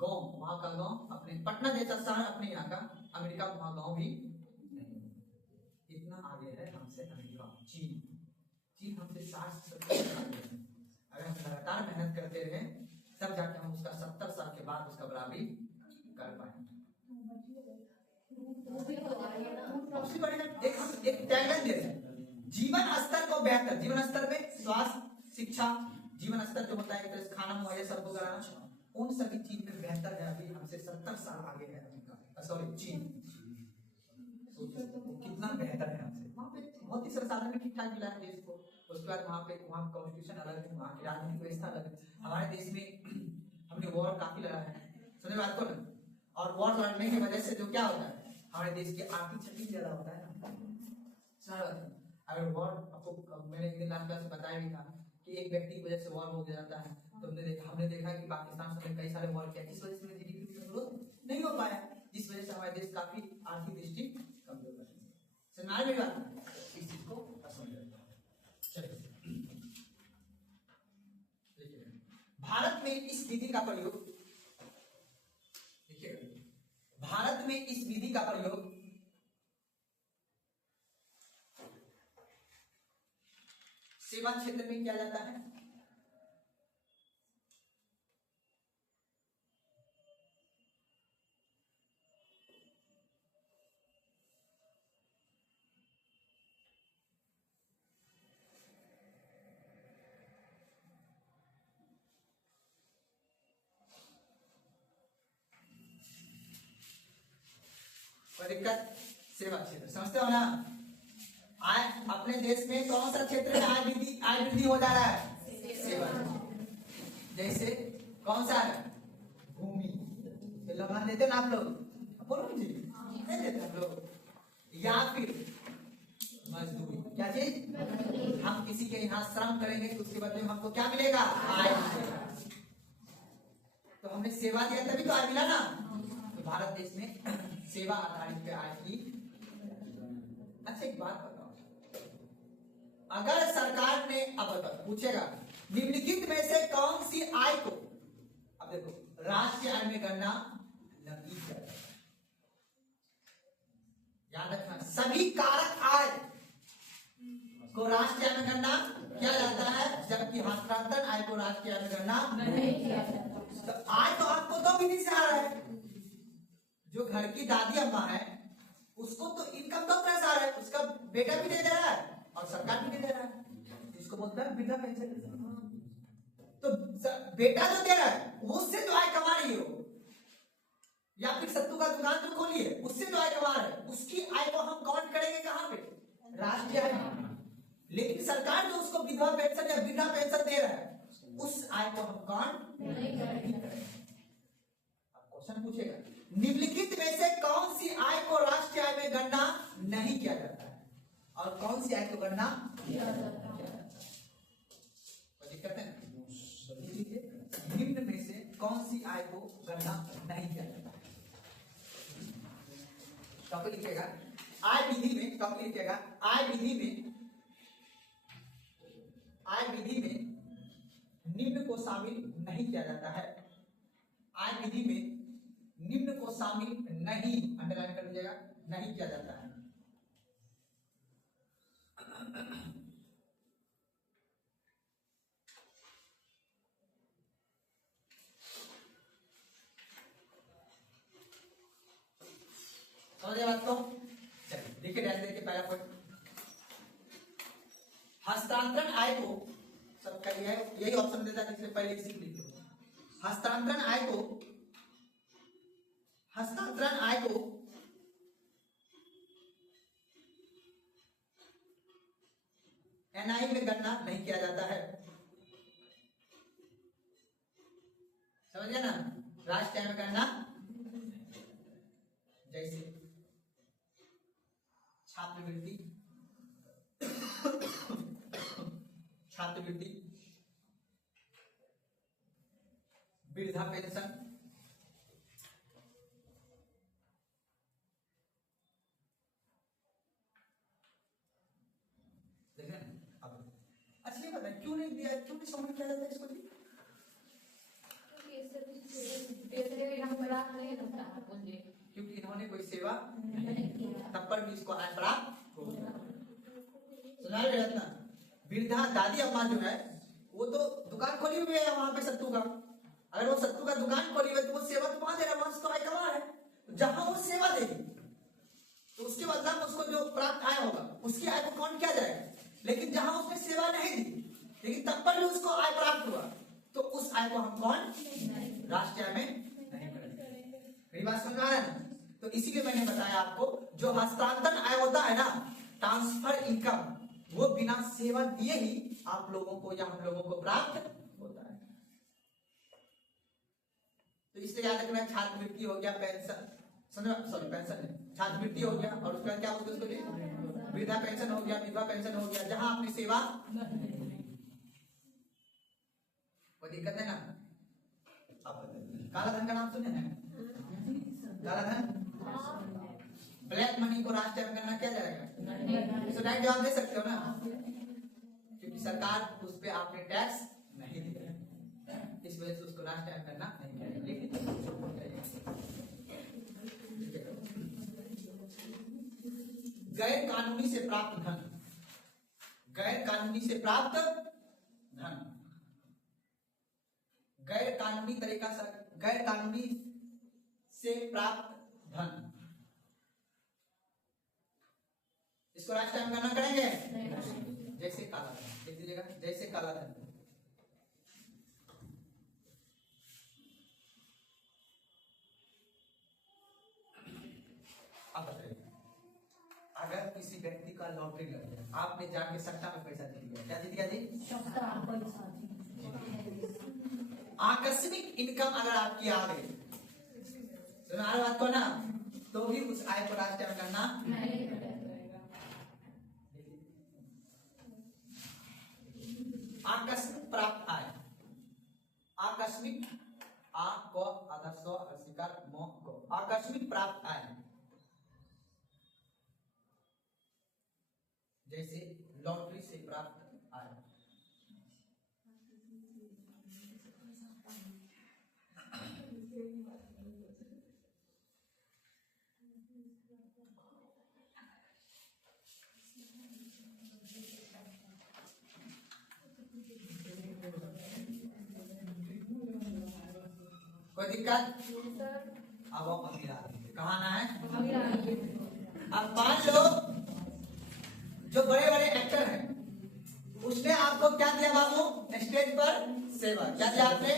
गाँव वहाँ का गाँव अपने पटना जैसा शहर अपने यहाँ का अमेरिका वहाँ गाँव भी नहीं, इतना आगे है हमसे अमेरिका। चीन चीन हमसे 60-70 साल आगे है। अगर हम लगातार मेहनत करते रहे तब जाके हम उसका 70 साल के बाद उसका बराबरी कर पाएंगे। एक टैगलाइन दे जीवन स्तर को बेहतर, जीवन स्तर में स्वास्थ्य शिक्षा जीवन स्तर जो होता है तो खाना मुहैया सबको कराना, उन सभी चीज में बेहतर है। अभी हमसे 70 साल आगे है अमेरिका, सॉरी चीन। कितना बेहतर है हमसे। वहाँ पे बहुत ही संसाधन में ठीक ठाक मिला है देश को। उसके बाद वहाँ पे वहाँ कॉन्स्टिट्यूशन अलग है, वहाँ की राजनीतिक व्यवस्था अलग है। हमारे देश में हमने वॉर काफी लड़ा है, सुने बात को ना। और वॉर लड़ने की वजह से जो क्या होता है हमारे देश की आर्थिक क्षति ज्यादा होता है ना। अगर वॉर आपको मैंने एक दिन लास्ट क्लास में बताया भी था कि एक व्यक्ति की वजह से वॉर हो जाता है, तो हमने देखा कि पाकिस्तान से कई सारे वॉर किया, जिस वजह से जीडीपी में ग्रोथ नहीं हो पाया, जिस वजह से हमारे देश काफी आर्थिक दृष्टि कमजोर है। सुनाने में बात इस चीज को भारत में इस विधि का प्रयोग, देखिए भारत में इस विधि का प्रयोग सेवा क्षेत्र में किया जाता है। दिक्कत सेवा क्षेत्र समझते हो ना। आय अपने देश में कौन सा क्षेत्र में आय वृद्धि हो जा रहा है, सेवा। जैसे कौन सा है, भूमि, लोन देते ना आप लोग, बोलो जी नहीं देते हम लोग, या फिर मजदूरी, क्या चीज, हम किसी के यहाँ श्रम करेंगे तो उसके बदले में हमको क्या मिलेगा, आय मिलेगा। तो हमने सेवा दिया तभी तो आय मिला ना। तो भारत देश में सेवा आधारित पे आय की। अच्छा एक बात बताओ, अगर सरकार ने अब पूछेगा निम्नलिखित में से कौन सी आय को, अब देखो राष्ट्रीय आय में गणना नहीं किया जाता, याद रखना सभी कारक आय को राष्ट्रीय आय में गणना किया जाता है, जबकि हस्तांतरण आय को राष्ट्रीय आय में गणना नहीं किया जाता। तो आय तो आपको दो विधि से आ रहा है, जो घर की दादी अम्मा है उसको तो इनकम दो तरह से आ रहा है, उसका बेटा भी दे दे रहा है और सरकार भी दे दे रहा है, इसको बोलते हैं वृद्धा पेंशन। तो बेटा जो दे रहा है उससे जो आय कमा रही हो, या फिर सत्तू का दुकान जो खोलिए उससे जो आय कमा रहे हैं, उसकी आय को हम काउंट करेंगे कहां पे, राष्ट्रीय आय। लेकिन सरकार जो उसको विधवा पेंशन या वृद्धा पेंशन दे रहा है उस आय को हम काउंट नहीं करेंगे। अब क्वेश्चन पूछेगा निम्नलिखित में से कौन सी आय को राष्ट्रीय आय में गणना नहीं किया जाता है और कौन सी आय को गणना किया जाता है। दिक्कत है ना, निम्न में से कौन सी आय को गणना नहीं किया जाता है। कब लिखेगा आय विधि में, कब लिखेगा आय विधि में निम्न को शामिल नहीं किया जाता है। आय विधि में निम्न को शामिल नहीं, अंडरलाइन कर दीजिएगा, नहीं किया जाता है। समझे बात को, चलिए देखिए ध्यान देके पहला पॉइंट, हस्तांतरण आय को सबका यही ऑप्शन देता है, इससे पहले सीख लीजिए। हस्तांतरण आय को एनआई में गणना नहीं किया जाता है, समझिए ना, राष्ट्रीय आय में गणना। जैसे छात्रवृत्ति, वृद्धा पेंशन, देखें अब। अच्छा नहीं दिया, क्यों नहीं समझ किया जाता इसको? क्योंकि इन्होंने कोई सेवा तब पर भी इसको आय प्राप्त हो गया। सुना रहे हैं ना? वृद्धा दादी अम्मा जो है वो तो दुकान खोली हुई है वहां पे सत्तू का। अगर वो सत्तू का दुकान खोली हुई है तो वो सेवा तो वहां दे रहा है, वहां से तो आय कमा है। तो जहां वो सेवा देगी तो उसके बदला में उसको जो प्राप्त आय होगा उसकी आय को काउंट किया जाएगा। लेकिन जहां उसने सेवा नहीं दी लेकिन तब पर भी उसको आय प्राप्त हुआ तो उस आय को हम कौन राष्ट्रीय आय में नहीं करेंगे। मेरी बात समझ आ रहा है ना? तो इसीलिए मैंने बताया आपको जो हस्तांतरण आय होता है ना, ट्रांसफर इनकम, वो बिना सेवा दिए ही आप लोगों को या हम लोगों को प्राप्त होता है। तो इसलिए याद रखना, छात्रवृत्ति हो गया, पेंशन, सॉरी पेंशन है, छात्रवृत्ति हो गया, और उसके बाद क्या बोलते हैं उसको, वृद्धा पेंशन हो गया, विधवा पेंशन हो गया, जहां आपने सेवा कोई दिक्कत है ना? आप काला धन का नाम सुने हैं? काला धन, ब्लैक मनी को राष्ट्रीय आय करना क्या जाएगा? तो डायरेक्ट जवाब दे सकते हो ना, क्योंकि सरकार उस पे आपने टैक्स नहीं दिया, इस वजह से उसको राष्ट्रीय आय करना नहीं करेगा। लेकिन गैर कानूनी से प्राप्त धन, गैर कानूनी से प्राप्त धन, गैर कानूनी तरीका से, गैर कानूनी से प्राप्त धन, इसको राष्ट्रीय आय करना करेंगे? जैसे काला धन, लिख दीजिएगा, जैसे काला धन। अब बताइए, अगर किसी व्यक्ति का लॉटरी लग गया, आपने जाके सट्टा में पैसा दे दिया, क्या दे दिया जी? आकस्मिक इनकम अगर आपकी आ गई, सुना रहे बात को ना, तो भी उस आय को राष्ट्रीय आय करना नहीं करेगा। आकस्मिक प्राप्त आय, आकस्मिक, आ को आदर्श अस्वीकार मो को, आकस्मिक प्राप्त आय जैसे लॉटरी से प्राप्त आय, कोई दिक्कत? अब हम अमीर आदमी कहाँ ना है? अब मान लो जो बड़े बड़े एक्टर हैं उसने आपको क्या दिया बाबू? स्टेज पर सेवा, क्या दिया आपने?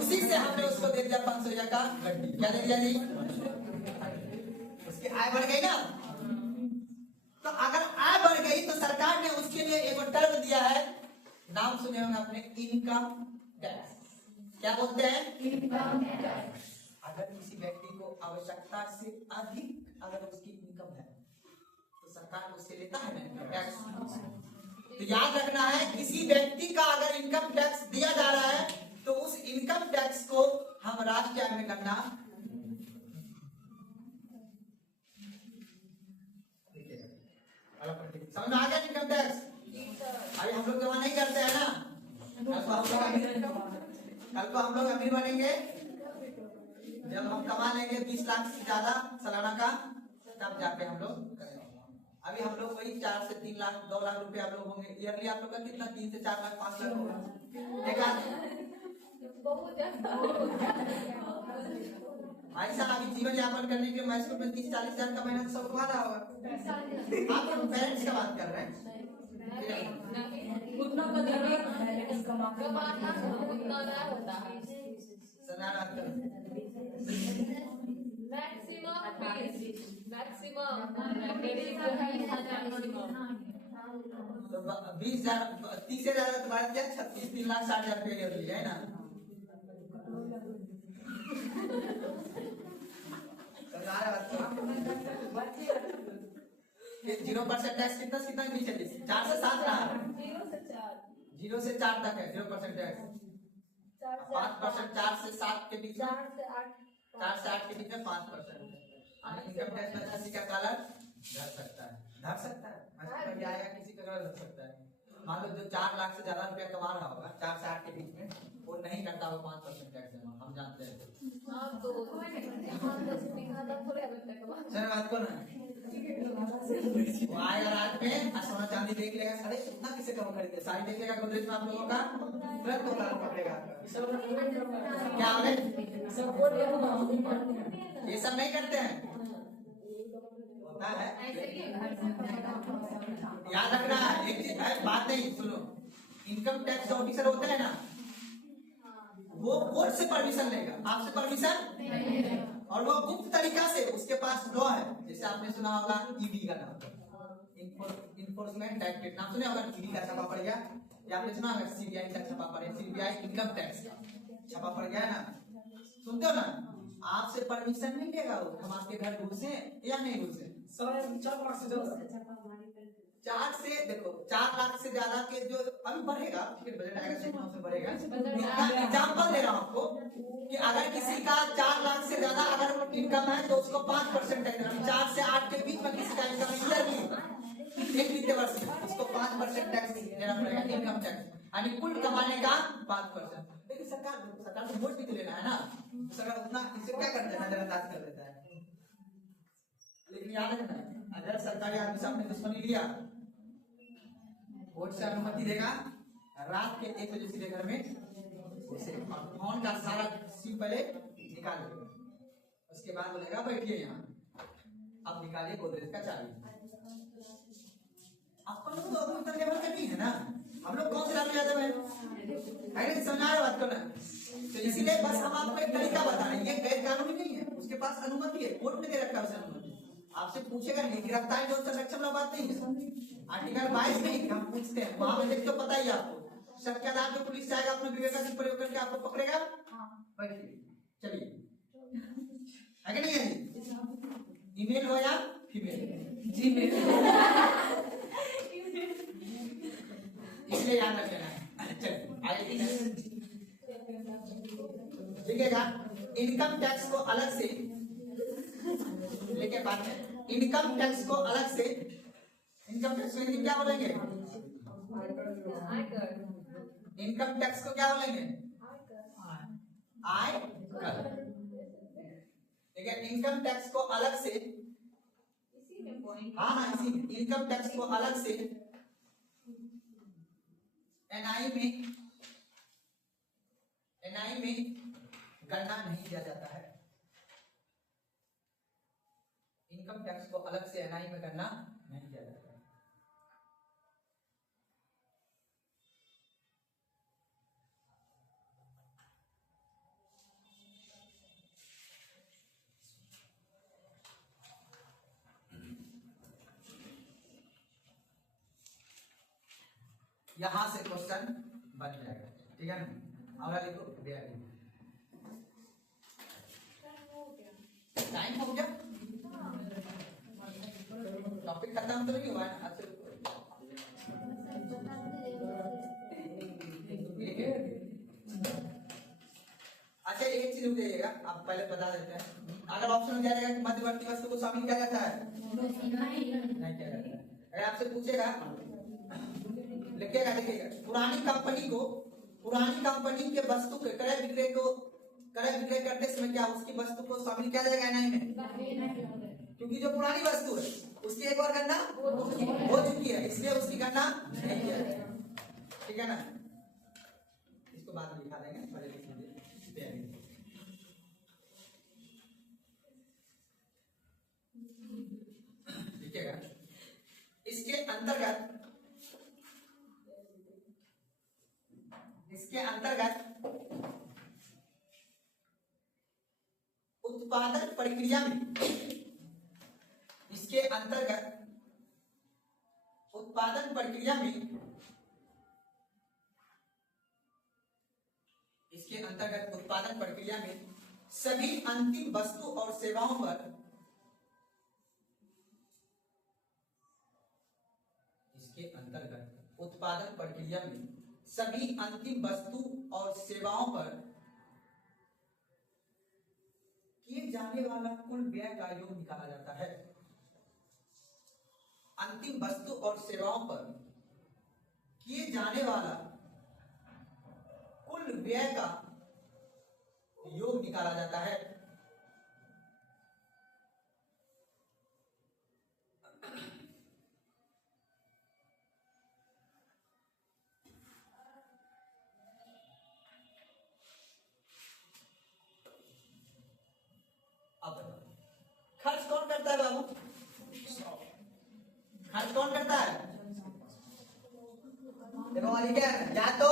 उसी से हमने उसको दे दिया 500 का गड्डी, क्या दे दिया जी? उसकी आय बढ़ गई ना। तो अगर आय बढ़ गई तो सरकार ने उसके लिए एक टर्म दिया है, नाम सुने होंगे आपने, इनकम टैक्स। क्या बोलते हैं? Income tax. अगर किसी व्यक्ति को आवश्यकता से अधिक अगर उसकी इनकम है तो सरकार उससे लेता है ना टैक्स। तो याद रखना है, किसी व्यक्ति का अगर इनकम टैक्स दिया जा रहा है तो उस इनकम टैक्स को हम राष्ट्रीय आय में करना, समझ में आ गया? इनकम टैक्स अभी हम लोग जमा नहीं करते हैं ना, कल को हम लोग अमीर बनेंगे जब हम कमा लेंगे 20 लाख से ज्यादा सालाना का, तब जाके हम लोग करेंगे। अभी हम लोग वही 4 से 3 लाख 2 लाख रुपए आप लोग होंगे ईयरली। आप लोग का कितना? 3 से 4 लाख 5 लाख होगा एक ऐसा। अभी जीवन यापन करने के लिए मैसूर में 30-40 हजार का महीना सब कमा रहा होगा। आप लोग पेरेंट्स का बात कर रहे हैं, उतना तो 20,000 30,000 तुम्हारे क्या 36 3 लाख 60 हजार रुपये है ना। ये 0% टैक्स कितना कितना नीचे 4 से 7 रहा, 0 से 4 तक है 0% टैक्स। 5% 4 से 7 के बीच में, 4 से 8 के बीच में 5%। इनकम टैक्स में किसी का कलर धर सकता है, धर सकता है, कभी आएगा किसी का कलर धर सकता है। मान लो जो 4 लाख से ज्यादा रुपया कमा रहा होगा 4 से 8 के बीच में, वो नहीं करता होगा 5% टैक्स जमा, हम जानते हैं। सर बात को ना वो आएगा रात में सोना चांदी देख लेगा, अरे कितना किसे कम खरीदे, साड़ी देख लेगा गोदरेज में आप लोगों का तुरंत तो लाल पकड़ेगा। क्या हो ये सब नहीं करते हैं, होता है। याद रखना एक चीज है, बात नहीं सुनो, इनकम टैक्स ऑफिसर होता है ना, वो कोर्ट से परमिशन लेगा, आपसे परमिशन, और वो गुप्त तरीका से, उसके पास लॉ है, जैसे आपने सुना होगा ईडी का नाम, इन्फोर्समेंट डायरेक्टरेट नाम सुना होगा, ईडी का छापा पड़ गया, या आपने सुना होगा सीबीआई का छापा पड़े, सीबीआई इनकम टैक्स का छापा पड़ गया ना, सुनते हो ना, आपसे परमिशन नहीं लेगा वो, हम आपके घर घुसे या नहीं घुसे। 4 लाख से ज्यादा, 4 से देखो 4 लाख से ज्यादा के जो अभी बढ़ेगा, ठीक है बजट आएगा 6 से बढ़ेगा। एग्जाम्पल दे रहा हूँ आपको कि अगर किसी का 4 लाख से ज्यादा अगर इनकम है तो उसको 5% टैक्स, 4 से 8 के बीच में किसी का इनकम ईयरली एक वित्तीय वर्ष में उसको 5% टैक्स देना पड़ेगा, इनकम टैक्स, यानी कुल कमाने का 5%। लेकिन सरकार को वोट भी तो लेना है ना, सरकार उतना इसे क्या करता है, नजरअंदाज कर देता है। लेकिन याद रखना, अगर सरकारी आदमी से आपने दुश्मनी लिया, वोट से अनुमति देगा, रात के 1 बजे सीधे घर में उसे फोन का सारा सिम पहले निकाल लेगा, उसके बाद बोलेगा बैठिए यहाँ, अब निकालिए गोदरेज का चाबी। अपन लोग तो अपने लेवल का नहीं है ना, हम लोग कौन से लाभ ज्यादा है, समझा रहे बात को ना। तो इसीलिए बस हम आपको एक तरीका बता रहे हैं, ये गैर कानूनी नहीं है, उसके पास अनुमति है, कोर्ट ने दे रखा है उसे अनुमति, आपसे पूछेगा नहीं, गिरफ्तारी जो संरक्षण वाला बात नहीं है, आर्टिकल 22 नहीं, हम पूछते हैं वहां में देख तो पता ही आपको, शक के आधार पे पुलिस जाएगा, अपने विवेकाधीन प्रयोग करके आपको पकड़ेगा। चलिए आगे नहीं है, ईमेल हो या फीमेल, जीमेल, इसलिए याद रख लेना है। लिखेगा इनकम टैक्स को अलग से लेके बात है, इनकम टैक्स को अलग से, इनकम टैक्स को हिंदी क्या बोलेंगे, इनकम टैक्स को क्या बोलेंगे, आय कर, ठीक है। इनकम टैक्स को अलग से, हाँ हाँ इसी इनकम टैक्स को अलग से एनआई में गणना नहीं किया जाता है, इनकम टैक्स को अलग से एनआई में गणना नहीं किया जाता है। यहां से क्वेश्चन बन जाएगा, ठीक है ना। अगला देखो, टाइम हो गया, टॉपिक खत्म तो नहीं हुआ है। अच्छा एक चीज रुक जाइएगा, आप पहले बता देते हैं, अगर ऑप्शन हो जाएगा कि मध्यवर्ती वस्तु को शामिल किया जाता है, नहीं किया जाता है। अगर आपसे पूछेगा, लिखिएगा, देखिएगा, पुरानी कंपनी के वस्तु के क्रय विक्रय करते समय क्या उसकी वस्तु को शामिल किया जाएगा नहीं में, क्योंकि जो पुरानी वस्तु है उसकी एक बार गणना हो चुकी है, इसलिए उसकी गणना नहीं किया जाएगा, ठीक है ना। इसको बाद में लिखा देंगे, पहले लिख लीजिए। लिखिएगा, इसके अंतर्गत उत्पादन प्रक्रिया में, इसके अंतर्गत उत्पादन प्रक्रिया में, इसके अंतर्गत उत्पादन प्रक्रिया में सभी अंतिम वस्तु और सेवाओं पर, इसके अंतर्गत उत्पादन प्रक्रिया में सभी अंतिम वस्तु और सेवाओं पर किए जाने वाला कुल व्यय का योग निकाला जाता है। अंतिम वस्तु और सेवाओं पर किए जाने वाला कुल व्यय का योग निकाला जाता है। अब खर्च कौन करता है बाबू? खर्च कौन करता है? देखो वाली क्या है, या तो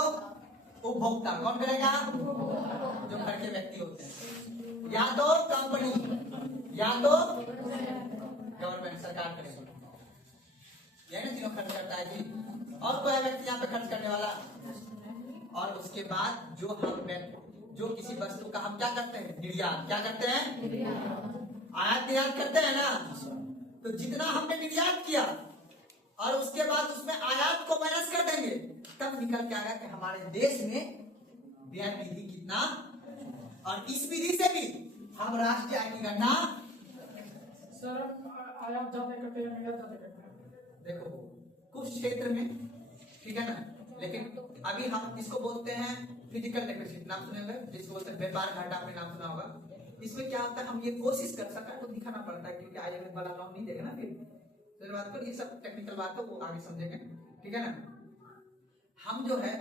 उपभोक्ता, कौन करेगा? जो घर के व्यक्ति होते हैं, या तो कंपनी, या तो गवर्नमेंट, सरकार करेगी। यही ना तीनों खर्च करता है जी। और कोई व्यक्ति यहाँ पे खर्च करने वाला? और उसके बाद जो किसी वस्तु का हम क्या करते हैं? निर्यात। क्या करते हैं? आयात निर्यात करते हैं ना। तो जितना हमने निर्यात किया और उसके बाद उसमें आयात को माइनस कर देंगे, तब निकल के आएगा कि हमारे देश में व्यय विधि कितना, और इस विधि से भी हम राष्ट्रीय आय की गणना। सर आयात ज्यादा करते हैं, निर्यात ज्यादा करते हैं। देखो कुछ क्षेत्र में ठीक है ना, लेकिन अभी हम इसको बोलते हैं फिजिकल डेफिसिट, नाम सुने होंगे, जिसको बोलते हैं व्यापार घाटा, आपने नाम सुना होगा। इसमें क्या होता है, हम ये कोशिश कर सकते तो दिखाना पड़ता है, क्योंकि आईएमएफ वाला नाम नहीं देगा ना फिर बात को, ये सब टेक्निकल बात है वो आगे समझेंगे, ठीक है ना। हम जो है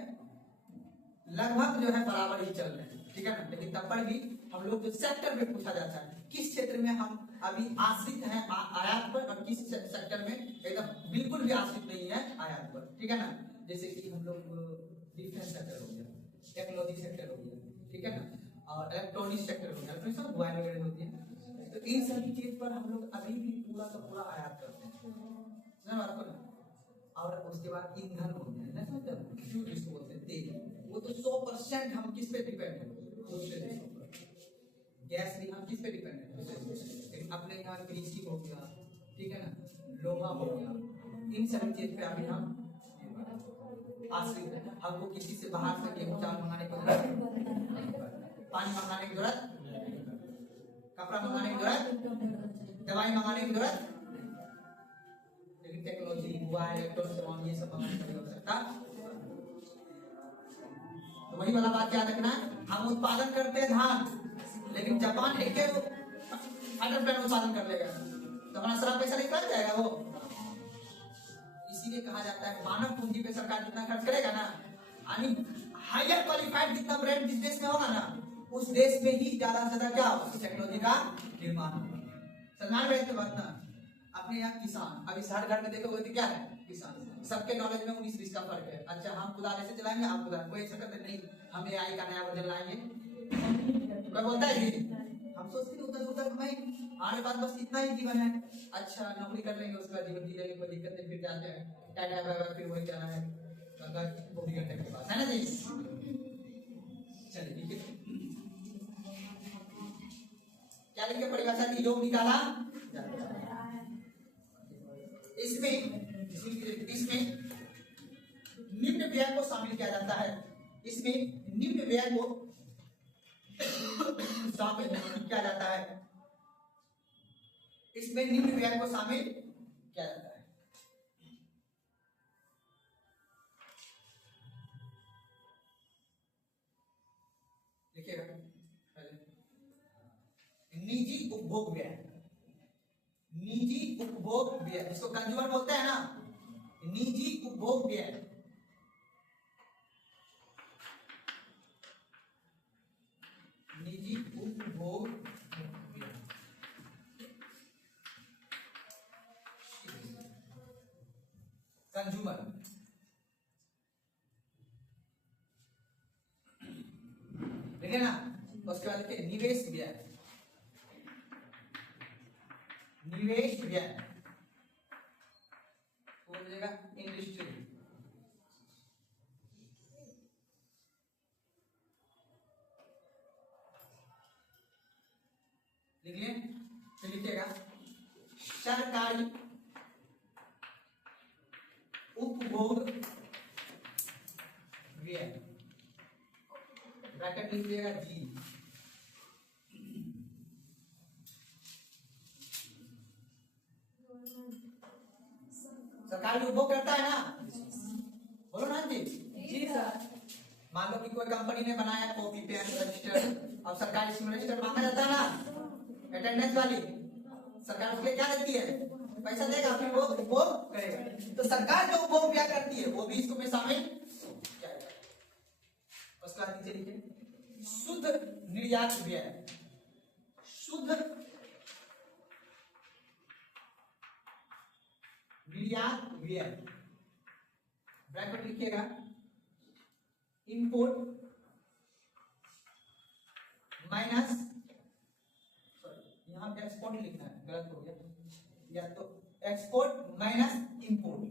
लगभग जो है बराबर ही चल रहे हैं, ठीक है ना, लेकिन तब पर भी हम लोग जो सेक्टर में पूछा जाता है किस क्षेत्र में हम अभी आश्रित हैं आयात पर, और किस सेक्टर में एकदम बिल्कुल भी आश्रित नहीं है आयात पर, ठीक है ना। जैसे कि हम लोग डिफेंस सेक्टर हो गया, टेक्नोलॉजी सेक्टर हो गया, ठीक है ना, और इलेक्ट्रॉनिक सेक्टर हो गया, इलेक्ट्रॉनिक सब मोबाइल वगैरह होती है। तो इन सभी चीज पर हम लोग अभी भी पूरा का पूरा आयात करते हैं, समझ बात को ना। और उसके बाद ईंधन हो गया ना, मतलब फ्यूल जिसको बोलते हैं तेल, वो तो 100% हम किस पे डिपेंड है? दूसरे देशों पर। गैस भी हम किस पे डिपेंड है? लेकिन अपने यहाँ कृषि हो गया, ठीक है ना, लोहा हो गया, इन सभी चीज पे अभी हम आश्रित है। हमको किसी से बाहर से गेहूं चावल मंगाने की जरूरत, पानी मंगाने की जरूरत, कपड़ा मंगाने की जरूरत, दवाई मंगाने की जरूरत, लेकिन टेक्नोलॉजी, मोबाइल, इलेक्ट्रॉनिक ये सब मंगाने की आवश्यकता। तो वही वाला बात याद रखना है, हम उत्पादन करते हैं धान, लेकिन जापान एक टन उत्पादन कर लेगा तो हमारा सारा पैसा निकल जाएगा वो। इसीलिए कहा जाता है मानव पूंजी पे सरकार जितना खर्च करेगा ना, यानी हायर क्वालिफाइड जितना ब्रांड जिस देश में होगा ना, उस देश में ही ज्यादा से ज्यादा क्या होगा? टेक्नोलॉजी का निर्माण होगा। सम्मान बैठते बात ना। अपने यहाँ किसान, अभी शहर घर में देखोगे तो क्या है? किसान। सबके नॉलेज में 19-20 का फर्क है। अच्छा हम कुदाल ऐसे चलाएंगे, आप कुदाल, कोई ऐसा करते नहीं, हम AI का नया वर्जन लाएंगे, कोई बोलता है जी। हम सोचते हैं उधर उधर भाई हमारे पास बस इतना ही जीवन है, अच्छा नौकरी कर लेंगे, उसके बाद जीवन जी लेंगे, कोई दिक्कत नहीं, फिर जाते हैं टाटा बाय बाय, फिर वही जाना है वो भी घंटे के पास, है ना जी। चलिए ठीक है, क्या लिखे परिभाषा की योग निकाला इसमें निम्न व्यय को शामिल किया जाता है। इसमें निम्न व्यय को शामिल किया जाता है। इसमें निम्न व्यय को शामिल किया जाता है। देखिएगा निजी उपभोग व्यय, निजी उपभोग व्यय जिसको कंज्यूमर बोलते हैं ना, निजी उपभोग व्यय, निजी उपभोग व्यय कंज्यूमर, देखिए ना। उसके बाद देखिए निवेश व्यय, निवेश व्यय हो जाएगा इंडस्ट्री, लिखिए तो लिखिएगा सरकारी उपभोग व्यय, ब्रैकेट लिखिएगा जी। सरकार उपभोग करता है ना, बोलो ना जी। कोई कंपनी ने बनाया कॉपी पेन रजिस्टर, अब सरकार इसमें रजिस्टर मांगा जाता है ना अटेंडेंस वाली, सरकार उसके लिए क्या देती है, पैसा देगा, फिर वो उपभोग करेगा। तो सरकार जो उपभोग व्यय करती है वो भी इसको में शामिल किया जाएगा। उसके बाद नीचे लिखिए शुद्ध निर्यात व्यय, शुद्ध निर्यात व्यय ब्रैकेट लिखिएगा, इंपोर्ट माइनस, यहां पे एक्सपोर्ट लिखना है, गलत हो गया, या तो एक्सपोर्ट माइनस इंपोर्ट।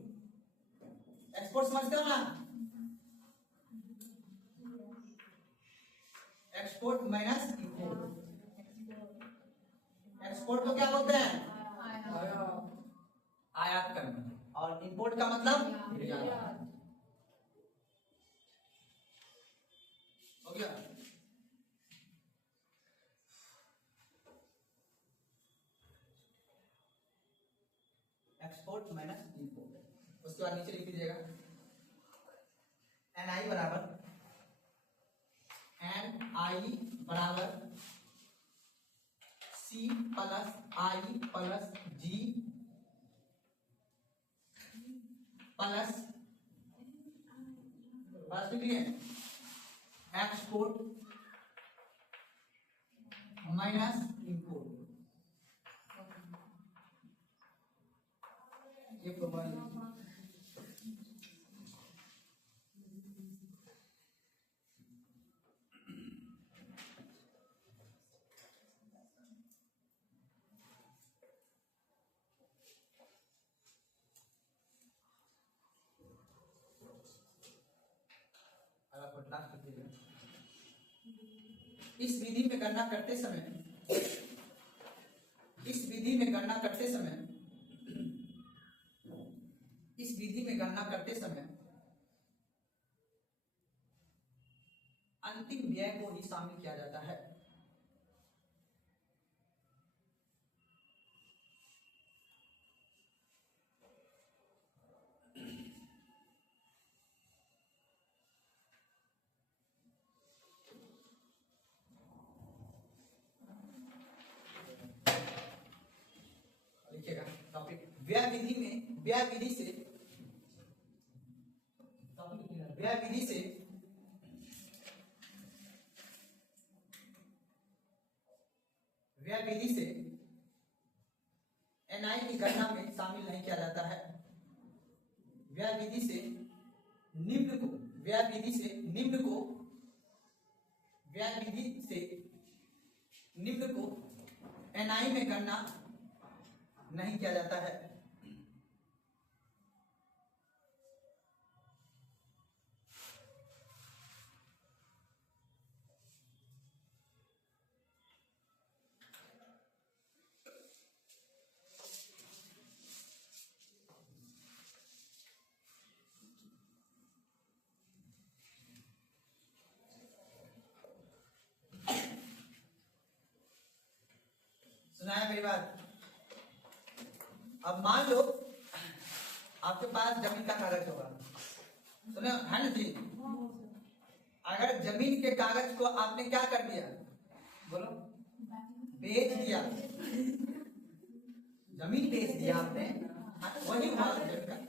एक्सपोर्ट समझते हो ना, एक्सपोर्ट माइनस इंपोर्ट। एक्सपोर्ट को क्या बोलते हैं, आयात करना, और इंपोर्ट का मतलब निर्यात। हो गया। Export minus import. उसके बाद नीचे लिख दीजिएगा NI बराबर C plus I plus G plus लिखिए एक्सपोर्ट माइनस इंपोर्ट। ये प्रोफाइल इस विधि में गणना करते समय, इस विधि में गणना करते समय, इस विधि में गणना करते समय अंतिम व्यय को ही शामिल किया जाता है। टॉपिक व्यय विधि में, व्यय विधि से, व्यय विधि से व्यय विधि से NI की गणना में शामिल नहीं किया जाता है। व्यय विधि से निम्न को, व्यय विधि से निम्न को, व्यय विधि से निम्न को NI में गणना नहीं किया जाता है। सुनाया मेरी बात। अब मान लो आपके पास जमीन का कागज होगा, सुने है ना जी, अगर जमीन के कागज को आपने क्या कर दिया, बोलो, बेच दिया, जमीन बेच दिया आपने, वही हुआ,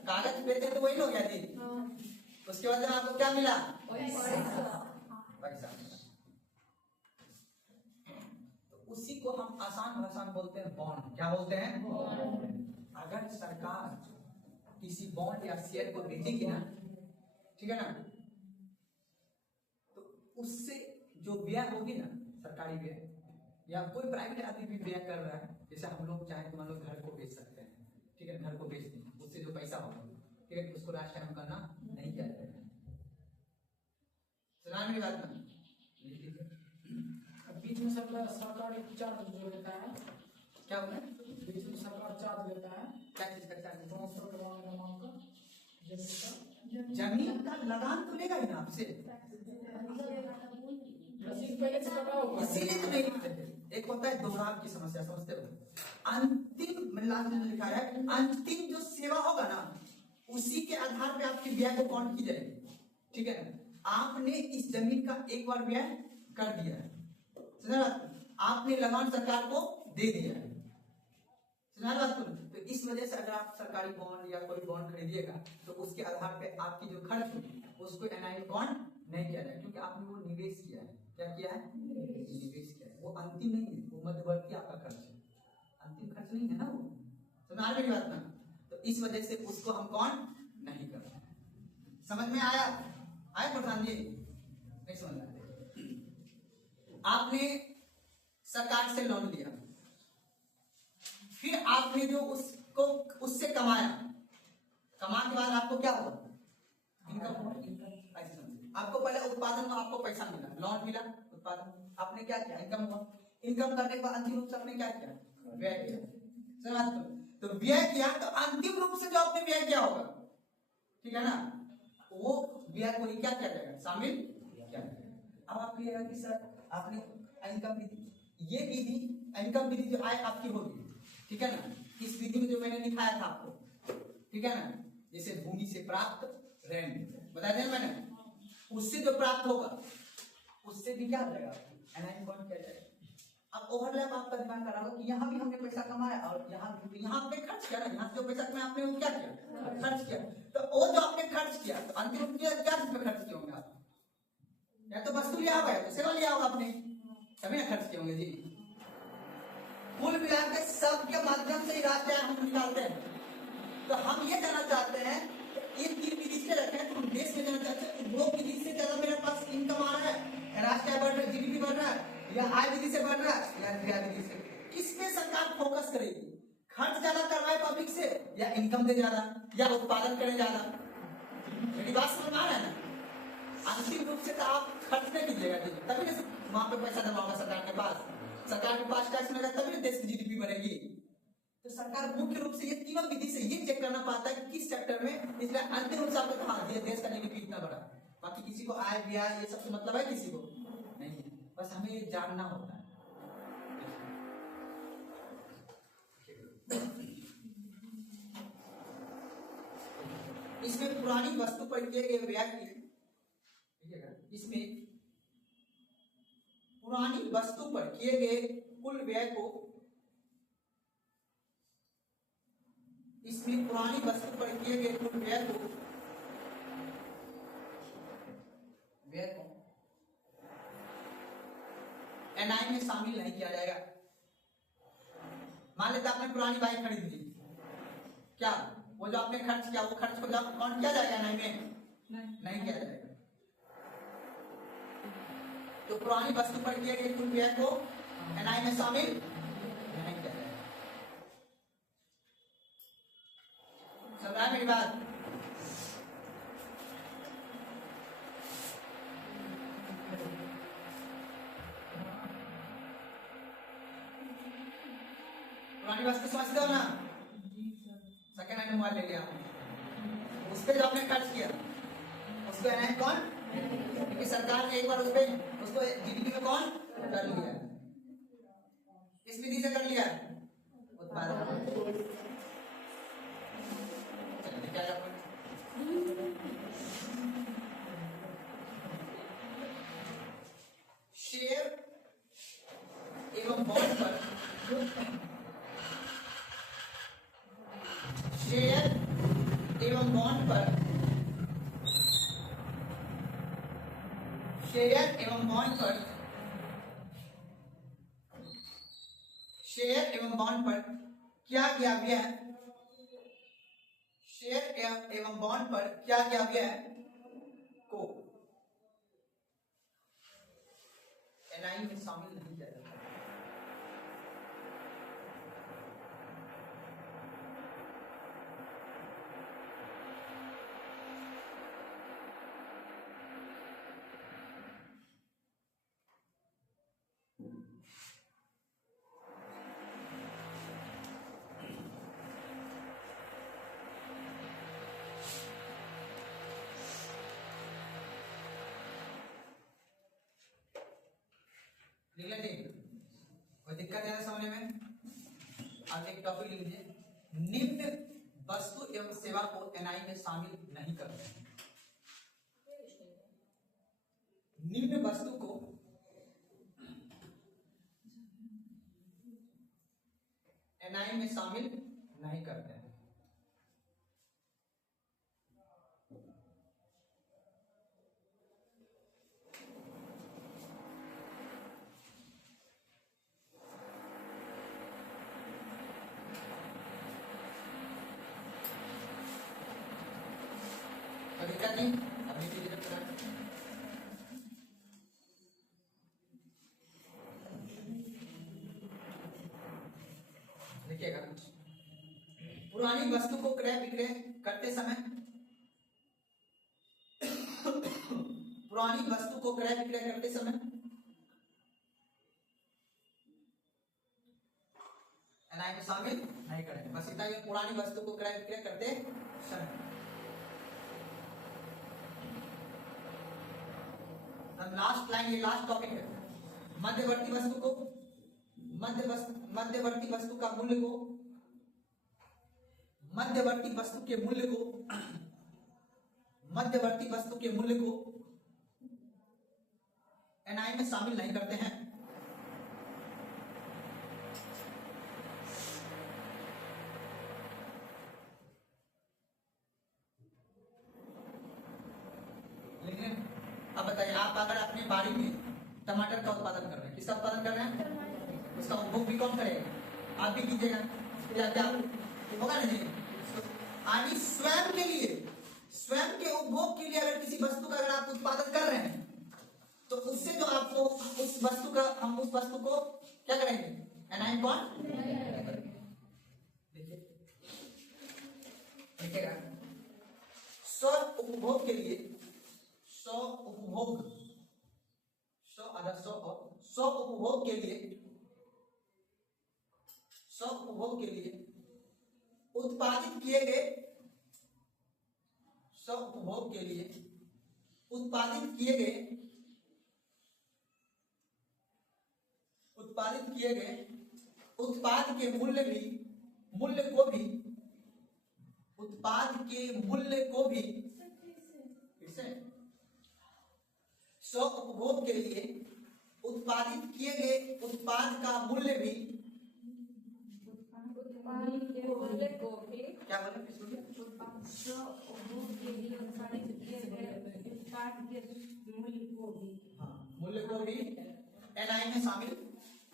कागज बेचे तो वही हो गया जी। उसके बाद आपको क्या मिला, पैसा। तो उसी को हम आसान भाषा में बोलते हैं बॉन्ड। क्या बोलते हैं, बॉन्ड। अगर सरकार किसी बॉन्ड या शेयर को बेचेगी ना, ठीक है ना, तो उससे जो व्यय होगी ना, सरकारी व्यय या कोई प्राइवेट आदमी भी व्यय कर रहा है, जैसे हम लोग चाहे तो मान लो घर को बेच सकते हैं, ठीक है, घर को बेच दें, उससे जो पैसा होगा, ठीक है, उसको राष्ट्र टाइम करना नहीं किया जाएगा। सुना मेरी बात ना, बीच में सरकार एक चार्ज जो लेता है, क्या होगा, बीच में सरकार चार्ज लेता है, क्या चीज का चार्ज, ट्रांसफर करवाने का मांग का, जमीन का लगान तो लेगा ही ना आपसे, रसीद पहले से कटा होगा, इसीलिए तो नहीं लिखते थे। एक होता है दोहराव की समस्या, समझते हो, अंतिम लास्ट में लिखा है अंतिम जो सेवा होगा ना, उसी के आधार पे आपकी व्यय को काउंट की जाएगी, ठीक है ना। आपने इस जमीन का एक बार व्यय कर दिया है, समझा बात को? आपने लगान सरकार को दे दिया है, समझा बात को? तो इस वजह से अगर आप सरकारी बॉन्ड या कोई बॉन्ड खरीदिएगा तो उसके आधार पे आपकी जो खर्च होगी उसको एनआई बॉन्ड नहीं किया जाए, क्योंकि आपने वो निवेश किया है। क्या किया है? निवेश किया है। वो अंतिम नहीं है, वो मध्यवर्ती आपका खर्च है, अंतिम खर्च नहीं है ना वो, समझ मेरी बात ना? तो इस वजह से उसको हम कौन नहीं करते। समझ में आया? आया प्रधान जी? नहीं समझ में आया? आपने सरकार से लोन लिया, फिर आपने जो उसको उससे कमाया, कमा के बाद आपको क्या हुआ? इनकम हुआ। ऐसे समझिए, आपको पहले उत्पादन में आपको पैसा मिला, लोन मिला, उत्पादन, आपने क्या किया? इनकम हुआ। इनकम करने के बाद अंतिम रूप से आपने क्या किया? व्यय किया। समझ तो? तो व्यय किया तो अंतिम रूप से जो आपने व्यय किया होगा, ठीक है ना, वो व्यय को ही क्या किया जाएगा? शामिल किया जाएगा। अब आप कहिएगा कि सर आपने इनकम विधि, ये विधि इनकम विधि जो आय आपकी होगी, ठीक है ना, इस विधि में जो मैंने लिखाया था आपको, ठीक है ना, जैसे भूमि से प्राप्त रेंट बता दें मैंने, उससे जो प्राप्त होगा उससे भी क्या हो जाएगा? एनआई बॉन्ड किया जाएगा। अब ओवरलैप आपका दिमाग कर रहा होगा कि यहाँ भी हमने पैसा कमाया और यहाँ आपने खर्च किया ना, यहाँ से जो पैसा कमाया आपने वो क्या किया? खर्च किया। तो वो जो आपने खर्च किया तो अंतिम रूप में क्या चीज पे खर्च किए होंगे आप? या तो वस्तु लिया होगा या तो सेवा लिया होगा आपने, तभी ना खर्च किए होंगे जी। कुल मिला के सबके माध्यम से ही राशि हम निकालते हैं। तो हम ये जानना चाहते हैं कि ये तीन विधि से रखें, तो हम देश में जानना चाहते हैं कि वो विधि से ज्यादा मेरे पास इनकम आ रहा है, राष्ट्रीय बढ़ रहा है, जीडीपी बढ़ रहा है, या आय विधि से बढ़ रहा है या व्यय विधि से, किस पे सरकार फोकस करेगी? खर्च ज्यादा करवाए पब्लिक से या इनकम दे ज्यादा या उत्पादन करे ज्यादा? मेरी बात समझ में आ रहा है ना? अंतिम रूप से तो आप खर्च नहीं कीजिएगा, तभी ना वहां पे पैसा जमा होगा सरकार के पास, सरकार के पास टैक्स मिलेगा, तभी देश की जीडीपी बढ़ेगी। तो सरकार मुख्य रूप से ये तीनों विधि से ये चेक करना पाता है कि किस सेक्टर में, इसलिए अंतिम रूप से आपको कहा ये देश का जीडीपी इतना बड़ा। बाकी किसी को आय व्यय ये सबसे मतलब है किसी को नहीं है, बस हमें ये जानना होता है। इसमें पुरानी वस्तु पर किए गए व्यय की, इसमें पुरानी वस्तु पर किए गए कुल व्यय को, इसमें पुरानी वस्तु पर किए गए कुल व्यय को एनआई में शामिल नहीं किया जाएगा। मान लेते आपने पुरानी बाइक खरीद ली, क्या वो जो आपने खर्च किया वो खर्च को काउंट किया जाएगा एनआई में? नहीं किया जाएगा। तो पुरानी वस्तु पर किए गए कुल व्यय को एनआई में शामिल नहीं किया जाएगा। समझ रहा है मेरी बात? पुरानी वस्तु समझते हो ना? सेकेंड हैंड मोबाइल ले लिया आपने, उस पर जो आपने खर्च किया उसको एनआई कौन? क्योंकि सरकार ने एक बार उसको जीडीपी में कौन कर लिया, इस विधि से कर लिया उत्पादन। क्या शेयर एवं बॉन्ड पर, शेयर एवं बॉन्ड पर, शेयर एवं बॉन्ड पर, शेयर एवं बॉन्ड पर क्या किया गया है? शेयर एवं बॉन्ड पर क्या किया गया है को एनआई में शामिल नहीं किया जाता। कोई दिक्कत है समझने में? अब एक टॉपिक लिख लीजिए, निम्न वस्तु एवं सेवा को एनआई में शामिल नहीं करते हैं। निम्न वस्तु को एनआई में शामिल नहीं करते हैं। कोई दिक्कत नहीं, अभी भी दिक्कत करा देखिएगा। पुरानी वस्तु को क्रय विक्रय करते समय पुरानी वस्तु को क्रय विक्रय करते समय एनआई में शामिल नहीं करेंगे। बस इतना ही, पुरानी वस्तु को क्रय विक्रय करते समय। लास्ट लाइन, ये लास्ट टॉपिक है। मध्यवर्ती वस्तु को मध्यवर्ती वस्तु का मूल्य को मध्यवर्ती वस्तु के मूल्य को मध्यवर्ती वस्तु के मूल्य को एनआई में शामिल नहीं करते हैं। लेकिन अब बताइए, आप अगर अपने बाड़ी में टमाटर का उत्पादन कर रहे हैं, किसका उत्पादन कर रहे हैं? उसका उपभोग भी कौन करेगा? आप भी कीजिएगा, या क्या होगा? नहीं। यानी स्वयं के लिए, स्वयं के उपभोग के लिए अगर किसी वस्तु का अगर आप उत्पादन कर रहे हैं, तो उससे जो आपको उस वस्तु का, हम उस वस्तु को क्या करेंगे? एनआई कौन देखिएगा। स्व उपभोग के लिए, स्व उपभोग, स्व उपभोग के लिए, स्व उपभोग के लिए उत्पादित किए गए, स्व उपभोग के लिए उत्पादित किए गए उत्पाद के मूल्य को भी फिर से, स्व उपभोग के लिए उत्पादित किए गए उत्पाद का मूल्य भी, क्या बोले? मूल्य को भी एनआई में शामिल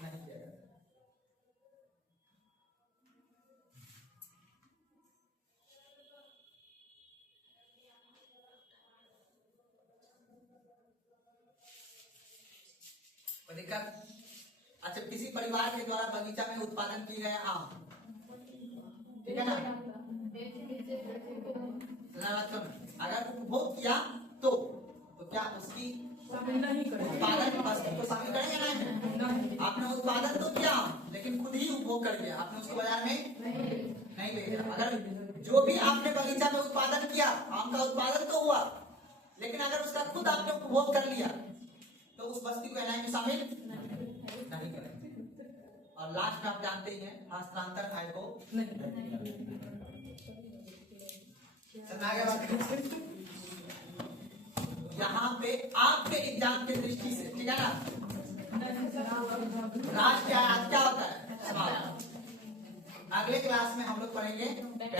नहीं किया जाता। दिक्कत? अच्छा, किसी परिवार के द्वारा बगीचा में उत्पादन किए गए आम, ठीक है ना? अगर उपभोग किया तो क्या उसकी उत्पादन वस्तु को शामिल करेंगे? नहीं। आपने उत्पादन तो किया, लेकिन खुद ही उपभोग कर लिया, आपने उसको बाजार में नहीं भेजा। अगर जो भी आपने बगीचा में उत्पादन किया, आम का उत्पादन तो हुआ, लेकिन अगर उसका खुद आपने उपभोग कर लिया, तो उस वस्तु को एनआई में शामिल नहीं करेंगे। और लास्ट आप जानते ही हैं, हस्तांतरण आय को यहाँ पे आपके एग्जाम के दृष्टि से, ठीक है ना, राष्ट्र क्या होता है? सवाल। अगले क्लास में हम लोग पढ़ेंगे, ठीक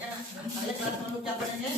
है ना? अगले क्लास में हम लोग क्या पढ़ेंगे?